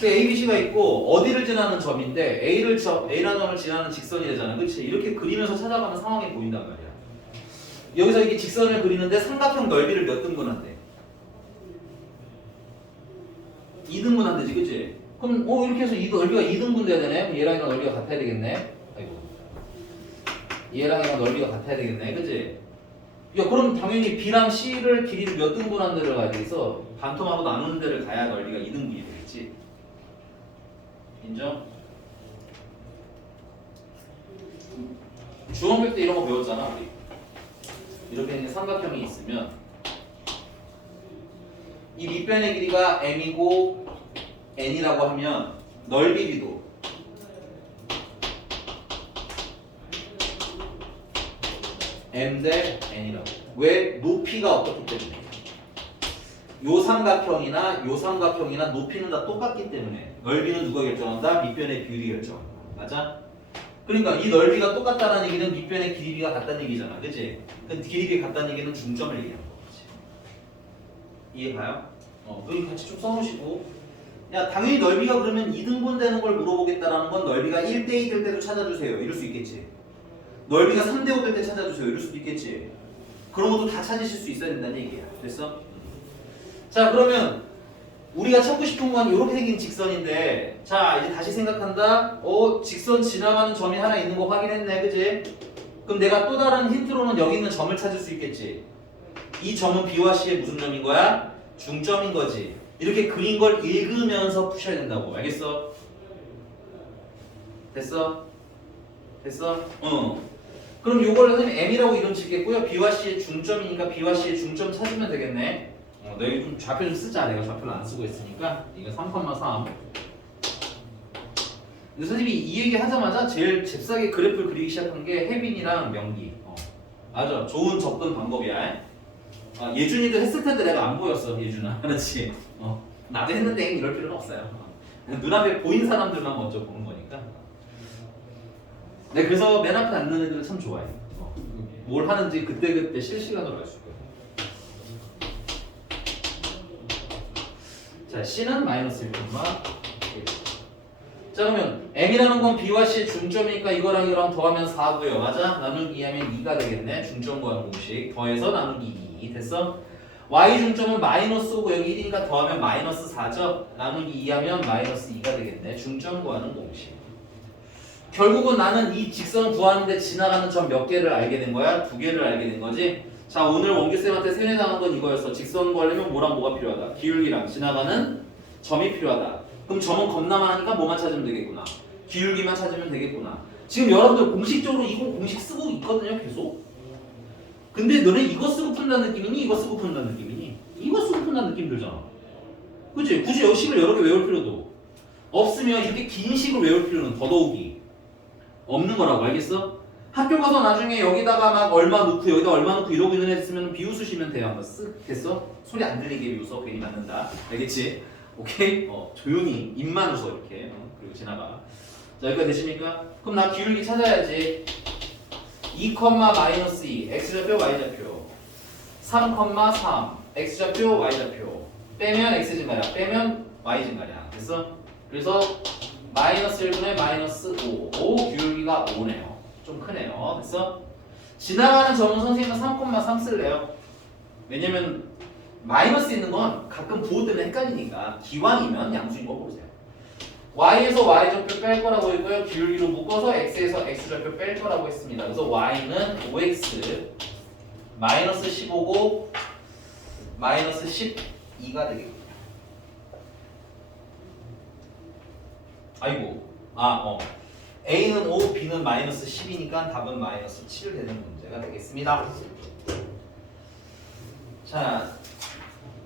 그 A, B, C가 있고 어디를 지나는 점인데 A라는 점을 지나는 직선이 되잖아. 그렇지? 이렇게 그리면서 찾아가는 상황이 보인단 말이야. 여기서 이게 직선을 그리는데 삼각형 넓이를 몇 등분 한대? 2등분 한대지. 그치? 그럼 이렇게 해서 이 넓이가 2등분 돼야 되네? 그럼 얘랑 얘랑 넓이가 같아야 되겠네? 아이고. 얘랑 얘랑 넓이가 같아야 되겠네? 그치? 야 그럼 당연히 B랑 C를 길이를 몇 등분 한 데를 가야 되겠어? 반통하고 나누는 데를 가야 넓이가 2등분이 되겠지? 인정? 중학교 때 이런 거 배웠잖아 우리. 이렇게 있는 삼각형이 있으면 이 밑변의 길이가 m이고 n이라고 하면 넓이 b도 m 대 n이라고. 왜? 높이가 어떻기 때문에. 요 삼각형이나 높이는 다 똑같기 때문에 넓이는 누가 결정한다? 밑변의 비율이 결정한다. 맞아? 그러니까 이 넓이가 똑같다는 얘기는 밑변의 길이가 같다는 얘기잖아. 그치? 그 길이가 같다는 얘기는 중점을 얘기하는 거지. 이해가요? 여기 같이 좀 써놓으시고 야 당연히 넓이가 그러면 2등분 되는 걸 물어보겠다라는 건 넓이가 1대2 될 때도 찾아주세요. 이럴 수 있겠지. 넓이가 3대5 될 때 찾아주세요. 이럴 수도 있겠지. 그런 것도 다 찾으실 수 있어야 된다는 얘기야. 됐어? 자 그러면 우리가 찾고 싶은 건 이렇게 생긴 직선인데 자 이제 다시 생각한다. 직선 지나가는 점이 하나 있는 거 확인했네. 그지? 그럼 내가 또 다른 힌트로는 여기 있는 점을 찾을 수 있겠지. 이 점은 B와 C의 무슨 점인 거야? 중점인 거지. 이렇게 그린 걸 읽으면서 푸셔야 된다고. 알겠어? 됐어? 그럼 요걸 선생님 M이라고 이름 짓겠고요. B와 C의 중점이니까 B와 C의 중점 찾으면 되겠네. 내가 좀 좌표 좀 쓰자. 내가 좌표를 안 쓰고 있으니까 이거 3,3. 근데 선생님이 이 얘기 하자마자 제일 잽싸게 그래프를 그리기 시작한 게 혜빈이랑 명기. 맞아. 좋은 접근 방법이야. 예준이도 했을 텐데 내가 안 보였어. 예준아. 그렇지. 나도 했는데 이럴 필요는 없어요. 눈앞에 보인 사람들만 먼저 보는 거니까. 네, 그래서 맨 앞에 앉는 애들은 참 좋아해. 뭘 하는지 그때그때 실시간으로 알 수 있거든. 자, C는 -1, 자 그러면 M이라는 건 B와 C의 중점이니까 이거랑 이거랑 더하면 4고요. 맞아? 나누기 2하면 2가 되겠네. 중점 구하는 공식. 더해서 나누기 2. 됐어? Y 중점은 -5고 여기 1이니까 더하면 -4죠? 나누기 2하면 -2가 되겠네. 중점 구하는 공식. 결국은 나는 이 직선 구하는데 지나가는 점 몇 개를 알게 된 거야? 2개를 알게 된 거지? 자 오늘 원규쌤한테 세뇌당한 건 이거였어. 직선 구하려면 뭐랑 뭐가 필요하다? 기울기랑 지나가는 점이 필요하다. 그럼 점은 겁나 많으니까 뭐만 찾으면 되겠구나. 기울기만 찾으면 되겠구나. 지금 여러분들 공식적으로 이거 공식 쓰고 있거든요, 계속. 근데 너네 이거 쓰고 푼다는 느낌이니? 이거 쓰고 푼다는 느낌이니? 이거 쓰고 푼다는 느낌 들잖아. 그치? 굳이 여기 식을 여러 개 외울 필요도 없으면 이렇게 긴 식을 외울 필요는 더더욱이 없는 거라고. 알겠어? 학교 가서 나중에 여기다가 막 얼마 넣고 여기다 얼마 넣고 이러고 있는 애 있으면 비웃으시면 돼요. 한번 쓱 됐어? 소리 안 들리게 비웃어. 괜히 맞는다. 알겠지? 오케이? 조용히 입만 웃어 이렇게. 그리고 지나가. 자, 여기까지 되십니까? 그럼 나 기울기 찾아야지. 2, 마이너스 2 x좌표 y좌표 3, 3 x좌표 y좌표 빼면 x 증가량 빼면 y 증가량 됐어? 그래서 마이너스 1분의 마이너스 5 기울기가 5네요. 좀 크네요. 됐어? 지나가는 점은 선생님은 3, 쓸래요. 왜냐면 마이너스 있는 건 가끔 부호 때문에 헷갈리니까 기왕이면 양수인 거 보세요. y에서 y좌표 뺄 거라고 했고요. 기울기로 묶어서 x에서 x좌표 뺄 거라고 했습니다. 그래서 y는 5x 마이너스 15고 마이너스 12가 되겠군요. 아이고 a는 5, b는 마이너스 10이니까 답은 마이너스 7 되는 문제가 되겠습니다. 자,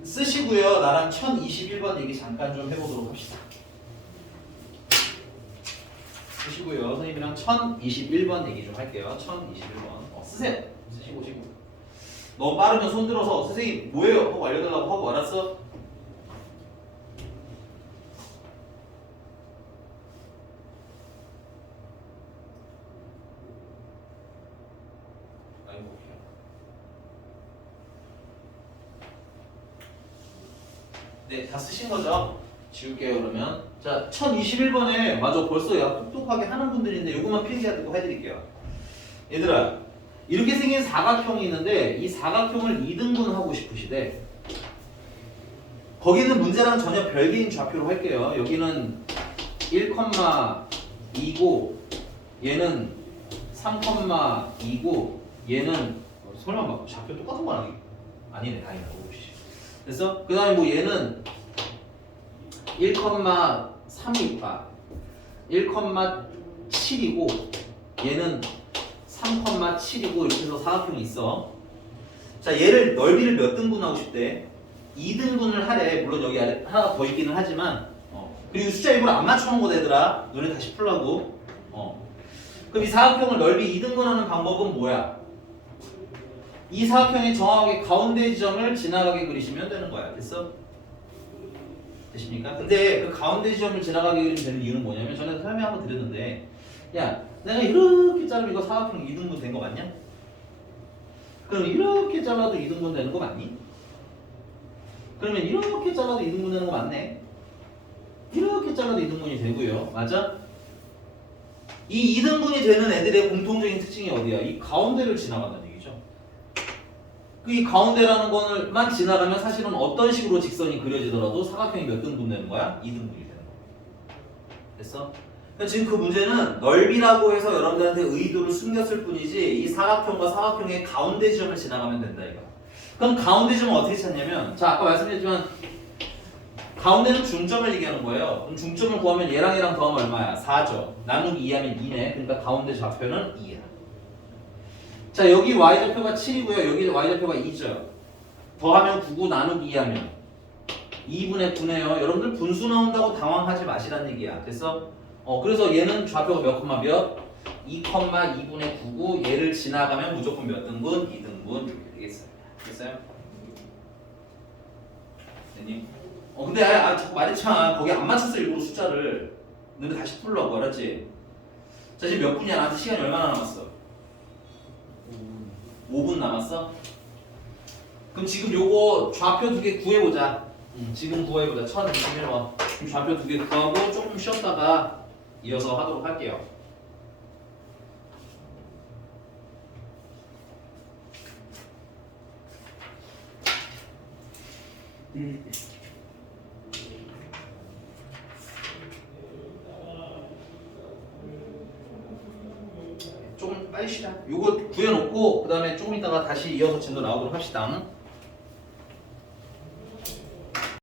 쓰시고요. 나랑 1021번 얘기 잠깐 좀 해보도록 합시다. 쓰시고요. 선생님이랑 1021번 얘기 좀 할게요. 1021번. 쓰세요. 쓰시고. 너무 빠르면 손 들어서 선생님 뭐예요? 하고 알려달라고 하고 알았어? 아이고. 네, 다 쓰신 거죠? 지울게요 그러면. 자, 1021번에 맞아 벌써 야 똑똑하게 하는 분들인데 요것만 필기하고 해드릴게요. 얘들아, 이렇게 생긴 사각형이 있는데 이 사각형을 2등분 하고 싶으시대. 거기는 문제랑 전혀 별개인 좌표로 할게요. 여기는 1,2고 얘는 3,2고 얘는 설마 막 좌표 똑같은 거 아니네. 다행이다. 됐어? 그 다음에 뭐 얘는 1,3이니까 1,7이고 얘는 3,7이고 이렇게 해서 사각형이 있어. 자, 얘를 넓이를 몇 등분하고 싶대? 2등분을 하래. 물론 여기 아래 하나 더 있기는 하지만 그리고 숫자 일부러 안 맞춰놓은 거다 얘들아. 너네 다시 풀라고. 그럼 이 사각형을 넓이 2등분하는 방법은 뭐야? 이 사각형의 정확하게 가운데 지점을 지나가게 그리시면 되는 거야. 됐어? 되십니까? 근데 그 가운데 지점을 지나가게 그리면 되는 이유는 뭐냐면 전에 설명 한번 드렸는데 야, 내가 이렇게 자르면 이거 사각형 2등분 된 거 맞냐? 그럼 이렇게 잘라도 2등분 되는 거 맞니? 그러면 이렇게 잘라도 2등분 되는 거 맞네? 이렇게 잘라도 2등분이 되고요. 맞아? 이 2등분이 되는 애들의 공통적인 특징이 어디야? 이 가운데를 지나간다는 얘기죠. 이 가운데라는 거만 지나가면 사실은 어떤 식으로 직선이 그려지더라도 사각형이 몇 등분 되는 거야? 2등분이 되는 거야. 됐어? 그러니까 지금 그 문제는 넓이라고 해서 여러분들한테 의도를 숨겼을 뿐이지 이 사각형과 사각형의 가운데 지점을 지나가면 된다 이거. 그럼 가운데 지점은 어떻게 찾냐면 자, 아까 말씀드렸지만 가운데는 중점을 얘기하는 거예요. 그럼 중점을 구하면 얘랑 얘랑 더하면 얼마야? 4죠. 나누기 2하면 2네. 그러니까 가운데 좌표는 2야. 자, 여기 y좌표가 7이고요. 여기 y좌표가 2죠. 더하면 9고 나누기 2하면 2분의 9네요. 여러분들 분수 나온다고 당황하지 마시라는 얘기야. 됐어? 그래서 얘는 좌표가 몇 콤마 몇? 2,2분의 9고 얘를 지나가면 무조건 몇 등분? 2등분 이렇게 되겠어요. 됐어요? 선생님? 근데 자꾸 말했잖아. 거기 안 맞췄어 일부러 숫자를. 너네 다시 풀려고 알았지? 자, 지금 몇 분이야? 나한테 시간이 얼마나 남았어? 5분 남았어? 그럼 지금 요거 좌표 두 개 구해보자. 지금 구해보자. 1021번. 좌표 두 개 구하고 조금 쉬었다가 이어서 하도록 할게요. 조금 빨리 쉬자. 요거 구해놓고 그 다음에 조금 있다가 다시 이어서 진도 나오도록 합시다.